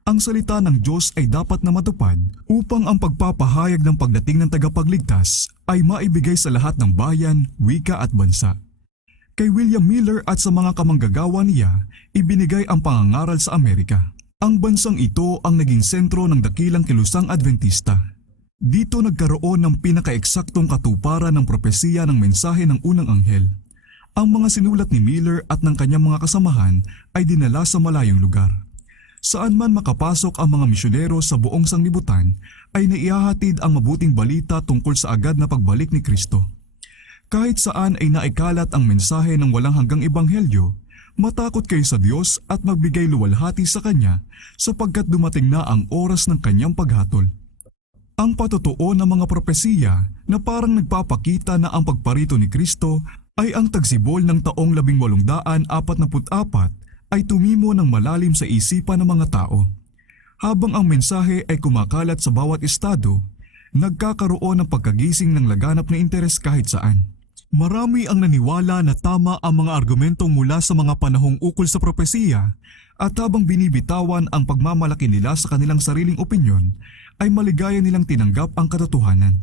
Ang salita ng Diyos ay dapat na matupad upang ang pagpapahayag ng pagdating ng tagapagligtas ay maibigay sa lahat ng bayan, wika at bansa. Kay William Miller at sa mga kamanggagawa niya, ibinigay ang pangangaral sa Amerika. Ang bansang ito ang naging sentro ng dakilang kilusang Adventista. Dito nagkaroon ng pinakaeksaktong katuparan ng propesiya ng mensahe ng unang anghel. Ang mga sinulat ni Miller at ng kanyang mga kasamahan ay dinala sa malayong lugar. Saan man makapasok ang mga misyonero sa buong sanglibutan ay naihahatid ang mabuting balita tungkol sa agad na pagbalik ni Kristo. Kahit saan ay naikalat ang mensahe ng walang hanggang ebanghelyo, matakot kayo sa Diyos at magbigay luwalhati sa Kanya sapagkat dumating na ang oras ng Kanyang paghatol. Ang patotoo ng mga propesiya na parang nagpapakita na ang pagparito ni Kristo ay ang tagsibol ng taong 1844 ay tumimo ng malalim sa isipan ng mga tao. Habang ang mensahe ay kumakalat sa bawat estado, nagkakaroon ng pagkagising ng laganap na interes kahit saan. Marami ang naniwala na tama ang mga argumentong mula sa mga panahong ukol sa propesiya, at habang binibitawan ang pagmamalaki nila sa kanilang sariling opinyon, ay maligaya nilang tinanggap ang katotohanan.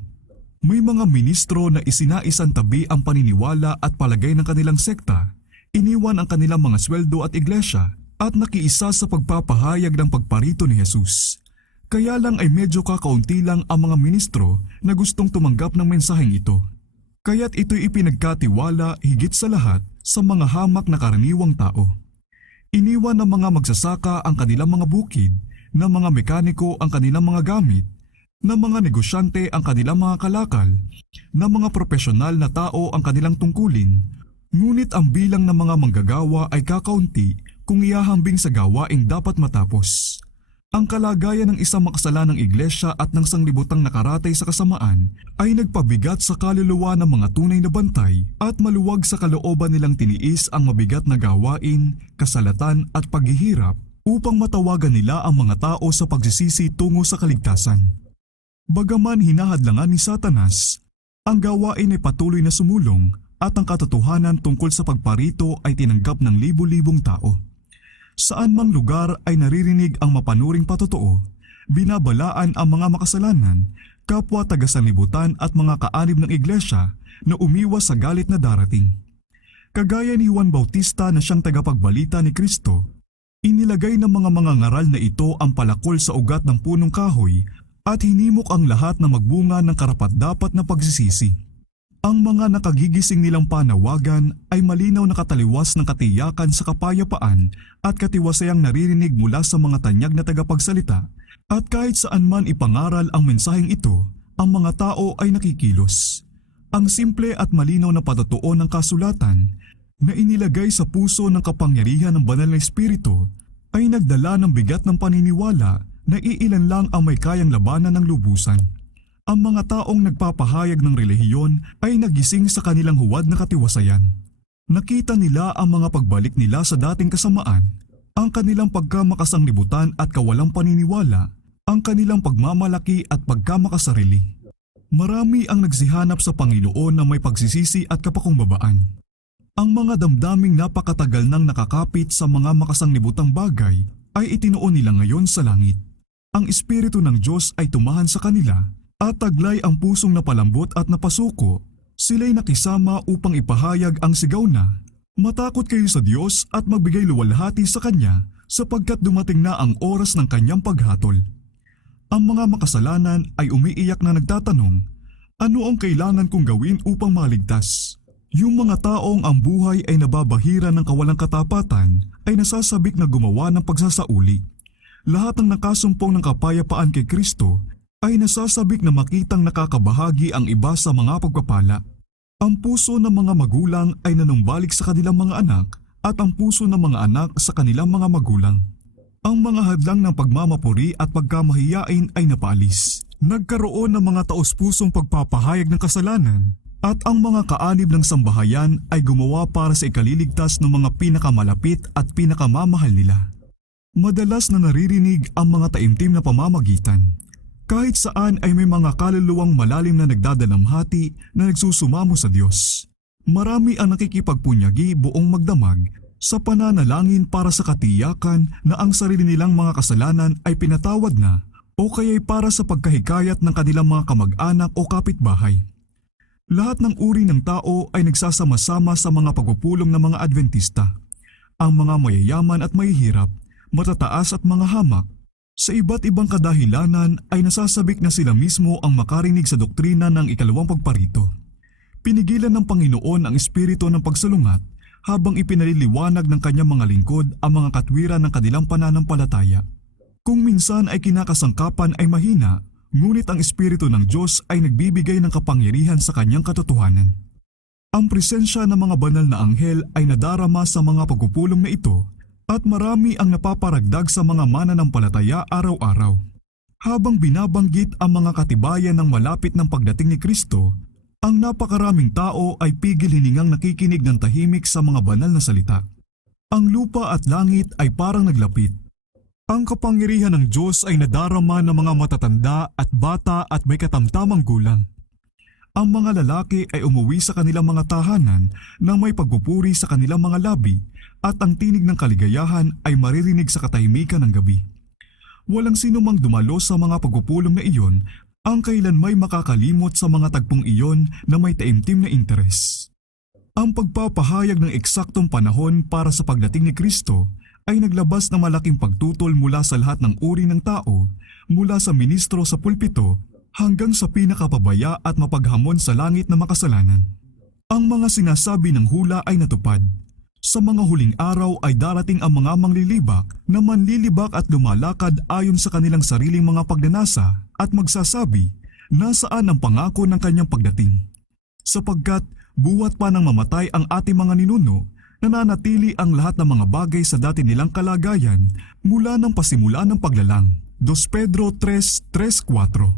May mga ministro na isinaisan tabi ang paniniwala at palagay ng kanilang sekta, iniwan ang kanilang mga sweldo at iglesia at nakiisa sa pagpapahayag ng pagparito ni Jesus. Kaya lang ay medyo kakaunti lang ang mga ministro na gustong tumanggap ng mensaheng ito. Kaya't ito'y ipinagkatiwala higit sa lahat sa mga hamak na karaniwang tao. Iniwan ng mga magsasaka ang kanilang mga bukid, ng mga mekaniko ang kanilang mga gamit, ng mga negosyante ang kanilang mga kalakal, ng mga profesional na tao ang kanilang tungkulin. Ngunit ang bilang ng mga manggagawa ay kakaunti kung ihahambing sa gawaing dapat matapos. Ang kalagayan ng isang makasalanang iglesia at ng sanglibutang nakaratay sa kasamaan ay nagpabigat sa kaluluwa ng mga tunay na bantay at maluwag sa kalooban nilang tiniis ang mabigat na gawain, kasalatan at paghihirap upang matawagan nila ang mga tao sa pagsisisi tungo sa kaligtasan. Bagaman hinahadlangan ni Satanas, ang gawain ay patuloy na sumulong at ang katotohanan tungkol sa pagparito ay tinanggap ng libu-libong tao. Saan mang lugar ay naririnig ang mapanuring patotoo, binabalaan ang mga makasalanan, kapwa taga-sanlibutan at mga kaanib ng iglesia na umiwas sa galit na darating. Kagaya ni Juan Bautista na siyang tagapagbalita ni Kristo, inilagay ng mga mangangaral na ito ang palakol sa ugat ng punong kahoy at hinimok ang lahat na magbunga ng karapat-dapat na pagsisisi. Ang mga nakagigising nilang panawagan ay malinaw na kataliwas ng katiyakan sa kapayapaan at katiwasayang naririnig mula sa mga tanyag na tagapagsalita, at kahit saan man ipangaral ang mensaheng ito, ang mga tao ay nakikilos. Ang simple at malinaw na patotoo ng kasulatan na inilagay sa puso ng kapangyarihan ng banal na espiritu ay nagdala ng bigat ng paniniwala na iilan lang ang may kayang labanan ng lubusan. Ang mga taong nagpapahayag ng relihiyon ay nagising sa kanilang huwad na katiwasayan. Nakita nila ang mga pagbalik nila sa dating kasamaan, ang kanilang pagkamakasanglibutan at kawalang paniniwala, ang kanilang pagmamalaki at pagkamakasarili. Marami ang nagsihanap sa Panginoon na may pagsisisi at kapakumbabaan. Ang mga damdaming napakatagal nang nakakapit sa mga makasanglibutang bagay ay itinuon nila ngayon sa langit. Ang Espiritu ng Diyos ay tumahan sa kanila, at taglay ang pusong napalambot at napasuko, sila'y nakisama upang ipahayag ang sigaw na, "Matakot kayo sa Diyos at magbigay luwalhati sa Kanya sapagkat dumating na ang oras ng Kanyang paghatol." Ang mga makasalanan ay umiiyak na nagtatanong, Ano ang kailangan kong gawin upang maligtas? Yung mga taong ang buhay ay nababahira ng kawalang katapatan ay nasasabik na gumawa ng pagsasauli. Lahat ng nakasumpong ng kapayapaan kay Kristo ay nasasabik na makitang nakakabahagi ang iba sa mga pagpapala. Ang puso ng mga magulang ay nanumbalik sa kanilang mga anak at ang puso ng mga anak sa kanilang mga magulang. Ang mga hadlang ng pagmamapuri at pagkamahiyain ay napaalis. Nagkaroon ng mga taos-pusong pagpapahayag ng kasalanan at ang mga kaanib ng sambahayan ay gumawa para sa ikaliligtas ng mga pinakamalapit at pinakamamahal nila. Madalas na naririnig ang mga taimtim na pamamagitan. Kahit saan ay may mga kaluluwang malalim na nagdadalamhati na nagsusumamo sa Diyos. Marami ang nakikipagpunyagi buong magdamag sa pananalangin para sa katiyakan na ang sarili nilang mga kasalanan ay pinatawad na o kaya'y para sa pagkahikayat ng kanilang mga kamag-anak o kapitbahay. Lahat ng uri ng tao ay nagsasama-sama sa mga pagpupulong ng mga Adventista. Ang mga mayayaman at mahihirap, matataas at mga hamak, sa iba't ibang kadahilanan ay nasasabik na sila mismo ang makarinig sa doktrina ng ikalawang pagparito. Pinigilan ng Panginoon ang espiritu ng pagsalungat habang ipinaliliwanag ng kanyang mga lingkod ang mga katwiran ng kanilang pananampalataya. Kung minsan ay kinakasangkapan ay mahina, ngunit ang Espiritu ng Diyos ay nagbibigay ng kapangyarihan sa kanyang katotohanan. Ang presensya ng mga banal na anghel ay nadarama sa mga pagpupulong na ito at marami ang napaparagdag sa mga mananampalataya araw-araw. Habang binabanggit ang mga katibayan ng malapit ng pagdating ni Kristo, ang napakaraming tao ay pigil hiningang nakikinig ng tahimik sa mga banal na salita. Ang lupa at langit ay parang naglapit. Ang kapangyarihan ng Diyos ay nadarama ng mga matatanda at bata at may katamtamang gulang. Ang mga lalaki ay umuwi sa kanilang mga tahanan nang may pagpupuri sa kanilang mga labi at ang tinig ng kaligayahan ay maririnig sa katahimikan ng gabi. Walang sino mang dumalo sa mga pagpupulong na iyon ang kailan may makakalimot sa mga tagpong iyon na may taimtim na interes. Ang pagpapahayag ng eksaktong panahon para sa pagdating ni Kristo ay naglabas ng malaking pagtutol mula sa lahat ng uri ng tao, mula sa ministro sa pulpito hanggang sa pinakapabaya at mapaghamon sa langit na makasalanan. Ang mga sinasabi ng hula ay natupad. Sa mga huling araw ay darating ang mga manglilibak na manlilibak at lumalakad ayon sa kanilang sariling mga pagnanasa at magsasabi, nasaan ang pangako ng kanyang pagdating? Sapagkat buhat pa nang mamatay ang ating mga ninuno, nananatili ang lahat ng mga bagay sa dati nilang kalagayan mula ng pasimula ng paglalang. 2 Pedro 3:4.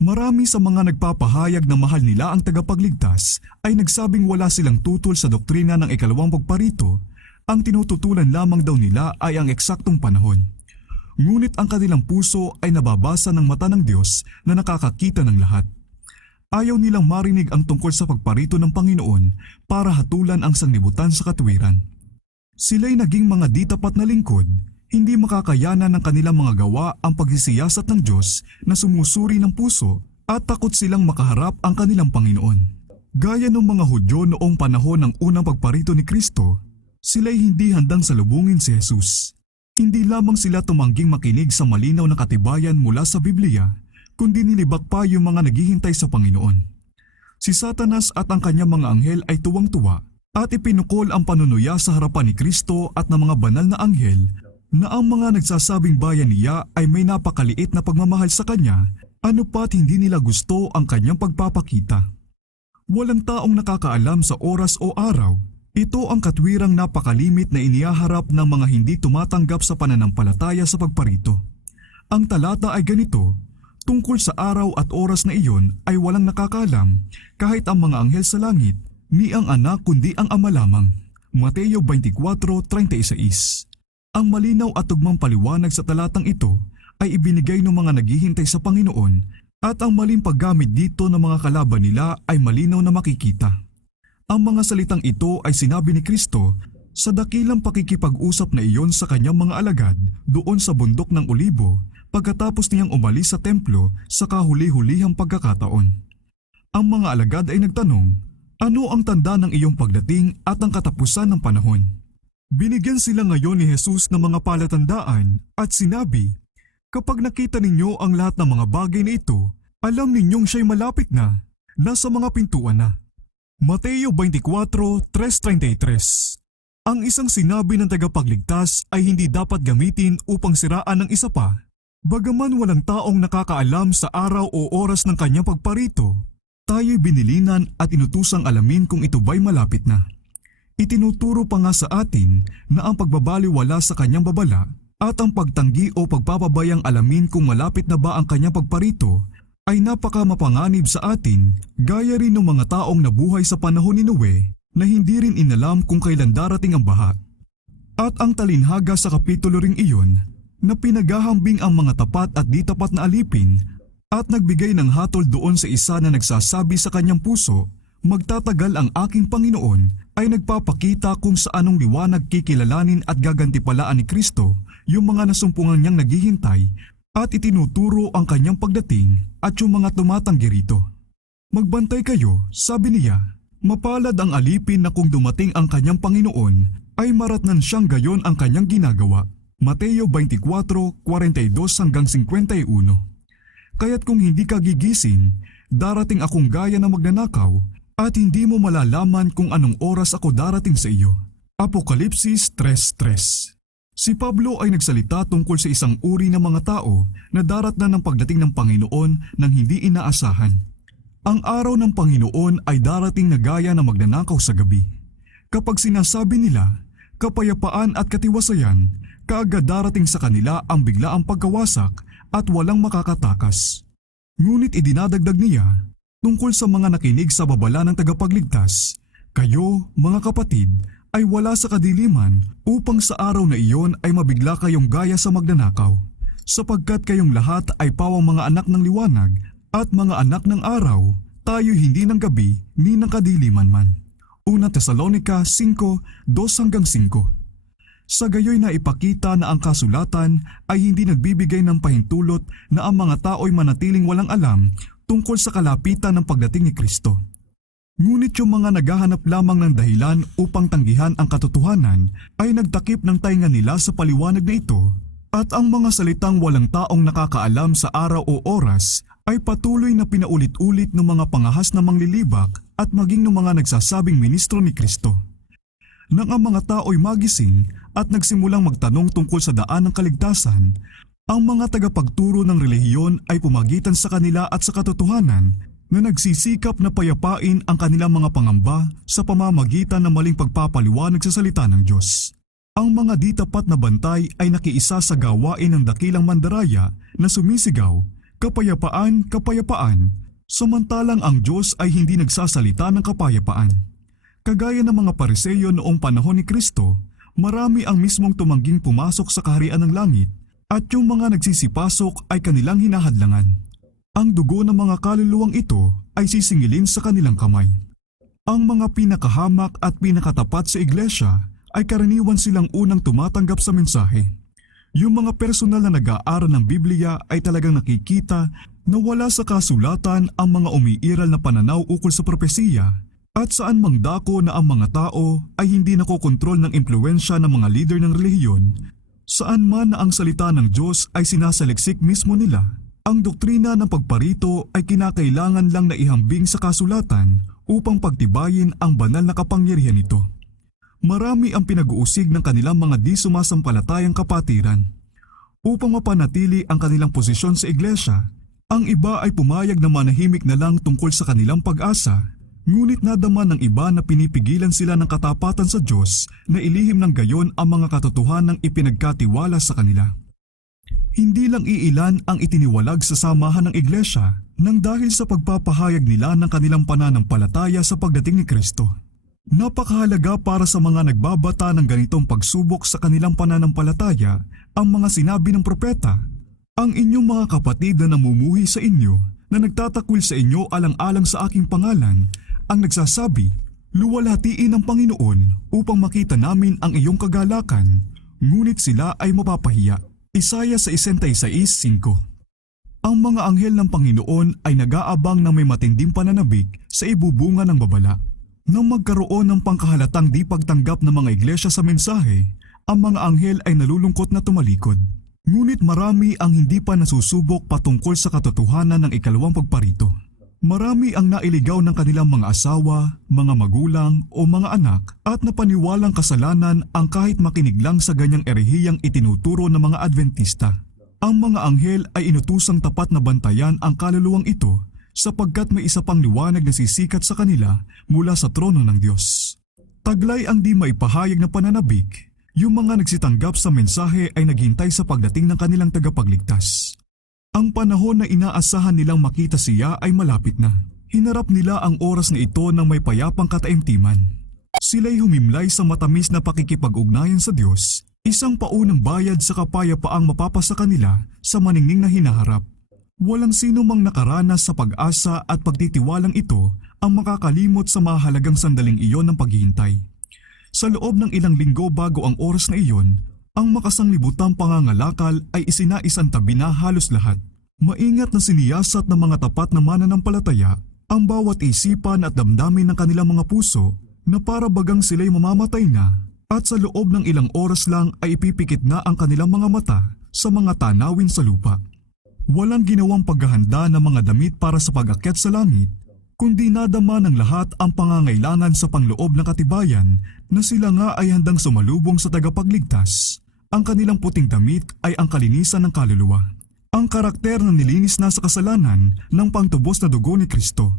Marami sa mga nagpapahayag na mahal nila ang tagapagligtas ay nagsabing wala silang tutol sa doktrina ng ikalawang pagparito. Ang tinututulan lamang daw nila ay ang eksaktong panahon. Ngunit ang kanilang puso ay nababasa ng mata ng Diyos na nakakakita ng lahat. Ayaw nilang marinig ang tungkol sa pagparito ng Panginoon para hatulan ang sanglibutan sa katwiran. Sila'y naging mga di tapat na lingkod, hindi makakayanan ng kanilang mga gawa ang pagsisiyasat ng Diyos na sumusuri ng puso at takot silang makaharap ang kanilang Panginoon. Gaya ng mga Hudyo noong panahon ng unang pagparito ni Kristo, sila'y hindi handang salubungin si Jesus. Hindi lamang sila tumangging makinig sa malinaw na katibayan mula sa Biblia, kundi nilibak pa yung mga naghihintay sa Panginoon. Si Satanas at ang kanyang mga anghel ay tuwang-tuwa at ipinukol ang panunuya sa harapan ni Kristo at ng mga banal na anghel na ang mga nagsasabing bayan niya ay may napakaliit na pagmamahal sa kanya, ano pa't hindi nila gusto ang kanyang pagpapakita. Walang taong nakakaalam sa oras o araw. Ito ang katwirang napakalimit na inihaharap ng mga hindi tumatanggap sa pananampalataya sa pagparito. Ang talata ay ganito, tungkol sa araw at oras na iyon ay walang nakakaalam, kahit ang mga anghel sa langit, ni ang anak kundi ang ama lamang. Mateo 24:36. Ang malinaw at tugmang paliwanag sa talatang ito ay ibinigay ng mga naghihintay sa Panginoon at ang maling paggamit dito ng mga kalaban nila ay malinaw na makikita. Ang mga salitang ito ay sinabi ni Kristo sa dakilang pakikipag-usap na iyon sa kanyang mga alagad doon sa bundok ng Olibo pagkatapos niyang umalis sa templo sa kahuli-hulihang pagkakataon. Ang mga alagad ay nagtanong, ano ang tanda ng iyong pagdating at ang katapusan ng panahon? Binigyan sila ngayon ni Jesus ng mga palatandaan at sinabi, kapag nakita ninyo ang lahat ng mga bagay na ito, alam ninyong siya'y malapit na. nasa mga pintuan na. Mateo 24:3-33. Ang isang sinabi ng tagapagligtas ay hindi dapat gamitin upang siraan ng isa pa. Bagaman walang taong nakakaalam sa araw o oras ng kanyang pagparito, tayo'y binilinan at inutusang alamin kung ito ba'y malapit na. Itinuturo pa nga sa atin na ang pagbabaliwala sa kanyang babala at ang pagtanggi o pagpapabayang alamin kung malapit na ba ang kanyang pagparito ay napakamapanganib sa atin, gaya rin ng mga taong nabuhay sa panahon ni Noe na hindi rin inalam kung kailan darating ang baha. At ang talinhaga sa kapitulo ring iyon na pinaghahambing ang mga tapat at di tapat na alipin at nagbigay ng hatol doon sa isa na nagsasabi sa kanyang puso, "Magtatagal ang aking Panginoon," ay nagpapakita kung sa anong liwanag kikilalanin at gagantipalaan ni Kristo yung mga nasumpungan niyang naghihintay at itinuturo ang kanyang pagdating at yung mga tumatanggi rito. "Magbantay kayo," sabi niya, "mapalad ang alipin na kung dumating ang kanyang Panginoon ay maratnan siyang gayon ang kanyang ginagawa." Mateo 24:42-51. Kaya't kung hindi ka gigising, darating akong gaya na magnanakaw at hindi mo malalaman kung anong oras ako darating sa iyo. Apokalipsis 3:3. Si Pablo ay nagsalita tungkol sa isang uri ng mga tao na daratnan ng pagdating ng Panginoon nang hindi inaasahan. Ang araw ng Panginoon ay darating na gaya na magnanakaw sa gabi. Kapag sinasabi nila, kapayapaan at katiwasayan, kaagad darating sa kanila ang biglaang pagkawasak at walang makakatakas. Ngunit idinadagdag niya, tungkol sa mga nakinig sa babala ng tagapagligtas, "Kayo, mga kapatid, ay wala sa kadiliman upang sa araw na iyon ay mabigla kayong gaya sa magnanakaw, sapagkat kayong lahat ay pawang mga anak ng liwanag at mga anak ng araw, tayo hindi ng gabi ni ng kadiliman man." Una Tesalonica 5:2-5. Sa gayoy na ipakita na ang kasulatan ay hindi nagbibigay ng pahintulot na ang mga tao'y manatiling walang alam tungkol sa kalapitan ng pagdating ni Kristo. Ngunit yung mga naghahanap lamang ng dahilan upang tanggihan ang katotohanan ay nagtakip ng tainga nila sa paliwanag na ito, at ang mga salitang walang taong nakakaalam sa araw o oras ay patuloy na pinaulit-ulit ng mga pangahas na manglilibak at maging ng mga nagsasabing ministro ni Kristo. Nang ang mga tao'y magising at nagsimulang magtanong tungkol sa daan ng kaligtasan, ang mga tagapagturo ng relihiyon ay pumagitan sa kanila at sa katotohanan na nagsisikap na payapain ang kanilang mga pangamba sa pamamagitan ng maling pagpapaliwanag sa salita ng Diyos. Ang mga di tapat na bantay ay nakiisa sa gawain ng dakilang mandaraya na sumisigaw, "Kapayapaan, kapayapaan," samantalang ang Diyos ay hindi nagsasalita ng kapayapaan. Kagaya ng mga Pariseyo noong panahon ni Kristo, marami ang mismong tumangging pumasok sa kaharian ng langit at yung mga nagsisipasok ay kanilang hinahadlangan. Ang dugo ng mga kaluluwang ito ay sisingilin sa kanilang kamay. Ang mga pinakahamak at pinakatapat sa iglesia ay karaniwan silang unang tumatanggap sa mensahe. Yung mga personal na nag-aaral ng Biblia ay talagang nakikita na wala sa kasulatan ang mga umiiral na pananaw ukol sa propesiya, at saan mang dako na ang mga tao ay hindi nakokontrol ng impluensya ng mga leader ng relihiyon, saan man na ang salita ng Diyos ay sinasaliksik mismo nila, ang doktrina ng pagparito ay kinakailangan lang na ihambing sa kasulatan upang pagtibayin ang banal na kapangyarihan nito. Marami ang pinag-uusig ng kanilang mga di sumasampalatayang kapatiran. Upang mapanatili ang kanilang posisyon sa iglesia, ang iba ay pumayag na manahimik na lang tungkol sa kanilang pag-asa. Ngunit nadama ng iba na pinipigilan sila ng katapatan sa Diyos na ilihim ng gayon ang mga katotohanang ipinagkatiwala sa kanila. Hindi lang iilan ang itiniwalag sa samahan ng iglesia nang dahil sa pagpapahayag nila ng kanilang pananampalataya sa pagdating ni Kristo. Napakahalaga para sa mga nagbabata ng ganitong pagsubok sa kanilang pananampalataya ang mga sinabi ng propeta. "Ang inyong mga kapatid na namumuhi sa inyo, na nagtatakwil sa inyo alang-alang sa aking pangalan, ang nagsasabi, 'Luwalhatiin ng Panginoon upang makita namin ang iyong kagalakan,' ngunit sila ay mapapahiya." Isaya 66:5. Ang mga anghel ng Panginoon ay nag-aabang na may matinding pananabik sa ibubunga ng babala. Nang magkaroon ng pangkahalatang di pagtanggap ng mga iglesia sa mensahe, ang mga anghel ay nalulungkot na tumalikod. Ngunit marami ang hindi pa nasusubok patungkol sa katotohanan ng ikalawang pagparito. Marami ang nailigaw ng kanilang mga asawa, mga magulang o mga anak at napaniwalang kasalanan ang kahit makinig lang sa ganyang erehiyang itinuturo ng mga Adventista. Ang mga anghel ay inutusang tapat na bantayan ang kaluluwang ito sapagkat may isa pang liwanag na sisikat sa kanila mula sa trono ng Diyos. Taglay ang di maipahayag na pananabik, yung mga nagsitanggap sa mensahe ay naghintay sa pagdating ng kanilang tagapagligtas. Ang panahon na inaasahan nilang makita siya ay malapit na. Hinarap nila ang oras na ito ng may payapang kataimtiman. Sila'y humimlay sa matamis na pakikipag-ugnayan sa Diyos, isang paunang bayad sa kapayapaang mapapasa kanila sa maningning na hinaharap. Walang sino mang nakaranas sa pag-asa at pagtitiwalang ito ang makakalimot sa mahalagang sandaling iyon ng paghihintay. Sa loob ng ilang linggo bago ang oras na iyon, ang makasanglibutang pangangalakal ay isinaisantabi na halos lahat. Maingat na siniyasat ng mga tapat na mananampalataya ang bawat isipan at damdamin ng kanilang mga puso na para bagang sila'y mamamatay na at sa loob ng ilang oras lang ay ipipikit na ang kanilang mga mata sa mga tanawin sa lupa. Walang ginawang paghahanda ng mga damit para sa pag-akyat sa langit, kundi nadama ng lahat ang pangangailangan sa pangloob ng katibayan na sila nga ay handang sumalubong sa tagapagligtas. Ang kanilang puting damit ay ang kalinisan ng kaluluwa. Ang karakter na nilinis na sa kasalanan ng pangtubos na dugo ni Kristo.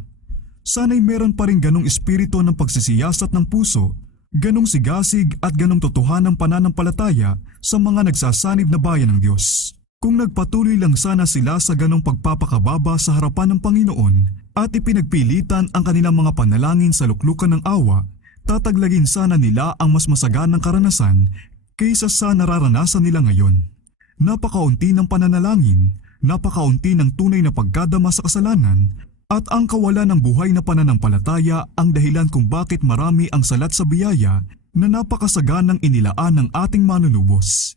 Sana'y meron pa rin ganong espiritu ng pagsisiyasat ng puso, ganong sigasig at ganong totohanang pananampalataya sa mga nagsasanib na bayan ng Diyos. Kung nagpatuloy lang sana sila sa ganong pagpapakababa sa harapan ng Panginoon at ipinagpilitan ang kanilang mga panalangin sa luklukan ng awa, tataglagin sana nila ang mas masaganang karanasan kaysa sa nararanasan nila ngayon. Napakaunti ng pananalangin, napakaunti ng tunay na pagkadama sa kasalanan, at ang kawalan ng buhay na pananampalataya ang dahilan kung bakit marami ang salat sa biyaya na napakasaganang inilaan ng ating manunubos.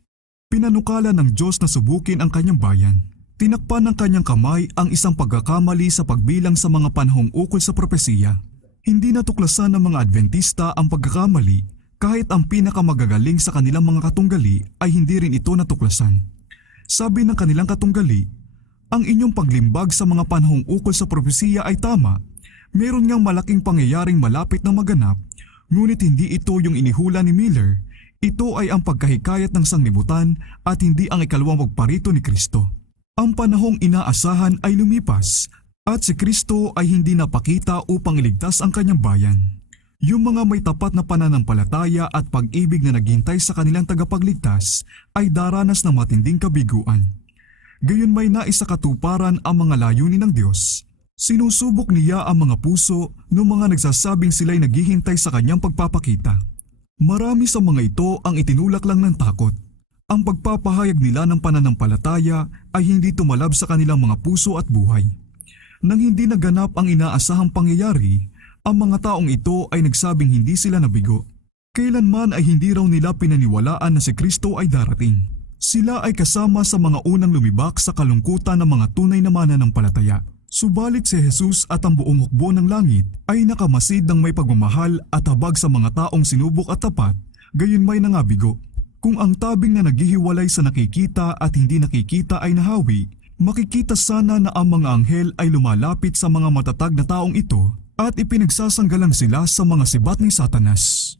Pinanukala ng Diyos na subukin ang kanyang bayan. Tinakpan ng kanyang kamay ang isang pagkakamali sa pagbilang sa mga panahong ukol sa propesiya. Hindi natuklasan ng mga Adventista ang pagkakamali kahit ang pinakamagagaling sa kanilang mga katunggali ay hindi rin ito natuklasan. Sabi ng kanilang katunggali, ang inyong paglimbag sa mga panahong ukol sa propesiya ay tama. Meron ngang malaking pangyayaring malapit na maganap, ngunit hindi ito yung inihula ni Miller. Ito ay ang pagkahikayat ng sanglibutan at hindi ang ikalawang pagparito ni Kristo. Ang panahong inaasahan ay lumipas at si Kristo ay hindi napakita upang iligtas ang kanyang bayan. Yung mga may tapat na pananampalataya at pag-ibig na naghintay sa kanilang tagapagligtas ay daranas ng matinding kabiguan. Gayon may naisakatuparan ang mga layunin ng Diyos. Sinusubok niya ang mga puso ng mga nagsasabing sila'y naghihintay sa kanyang pagpapakita. Marami sa mga ito ang itinulak lang ng takot. Ang pagpapahayag nila ng pananampalataya ay hindi tumalab sa kanilang mga puso at buhay. Nang hindi naganap ang inaasahang pangyayari, ang mga taong ito ay nagsabing hindi sila nabigo. Kailanman ay hindi raw nila pinaniwalaan na si Kristo ay darating. Sila ay kasama sa mga unang lumibak sa kalungkutan ng mga tunay na mananampalataya. Subalit si Jesus at ang buong hukbo ng langit ay nakamasid ng may pagmamahal at habag sa mga taong sinubok at tapat, gayon may nangabigo. Kung ang tabing na naghihiwalay sa nakikita at hindi nakikita ay nahawi, makikita sana na ang mga anghel ay lumalapit sa mga matatag na taong ito at ipinagsasanggalang sila sa mga sibat ni Satanas.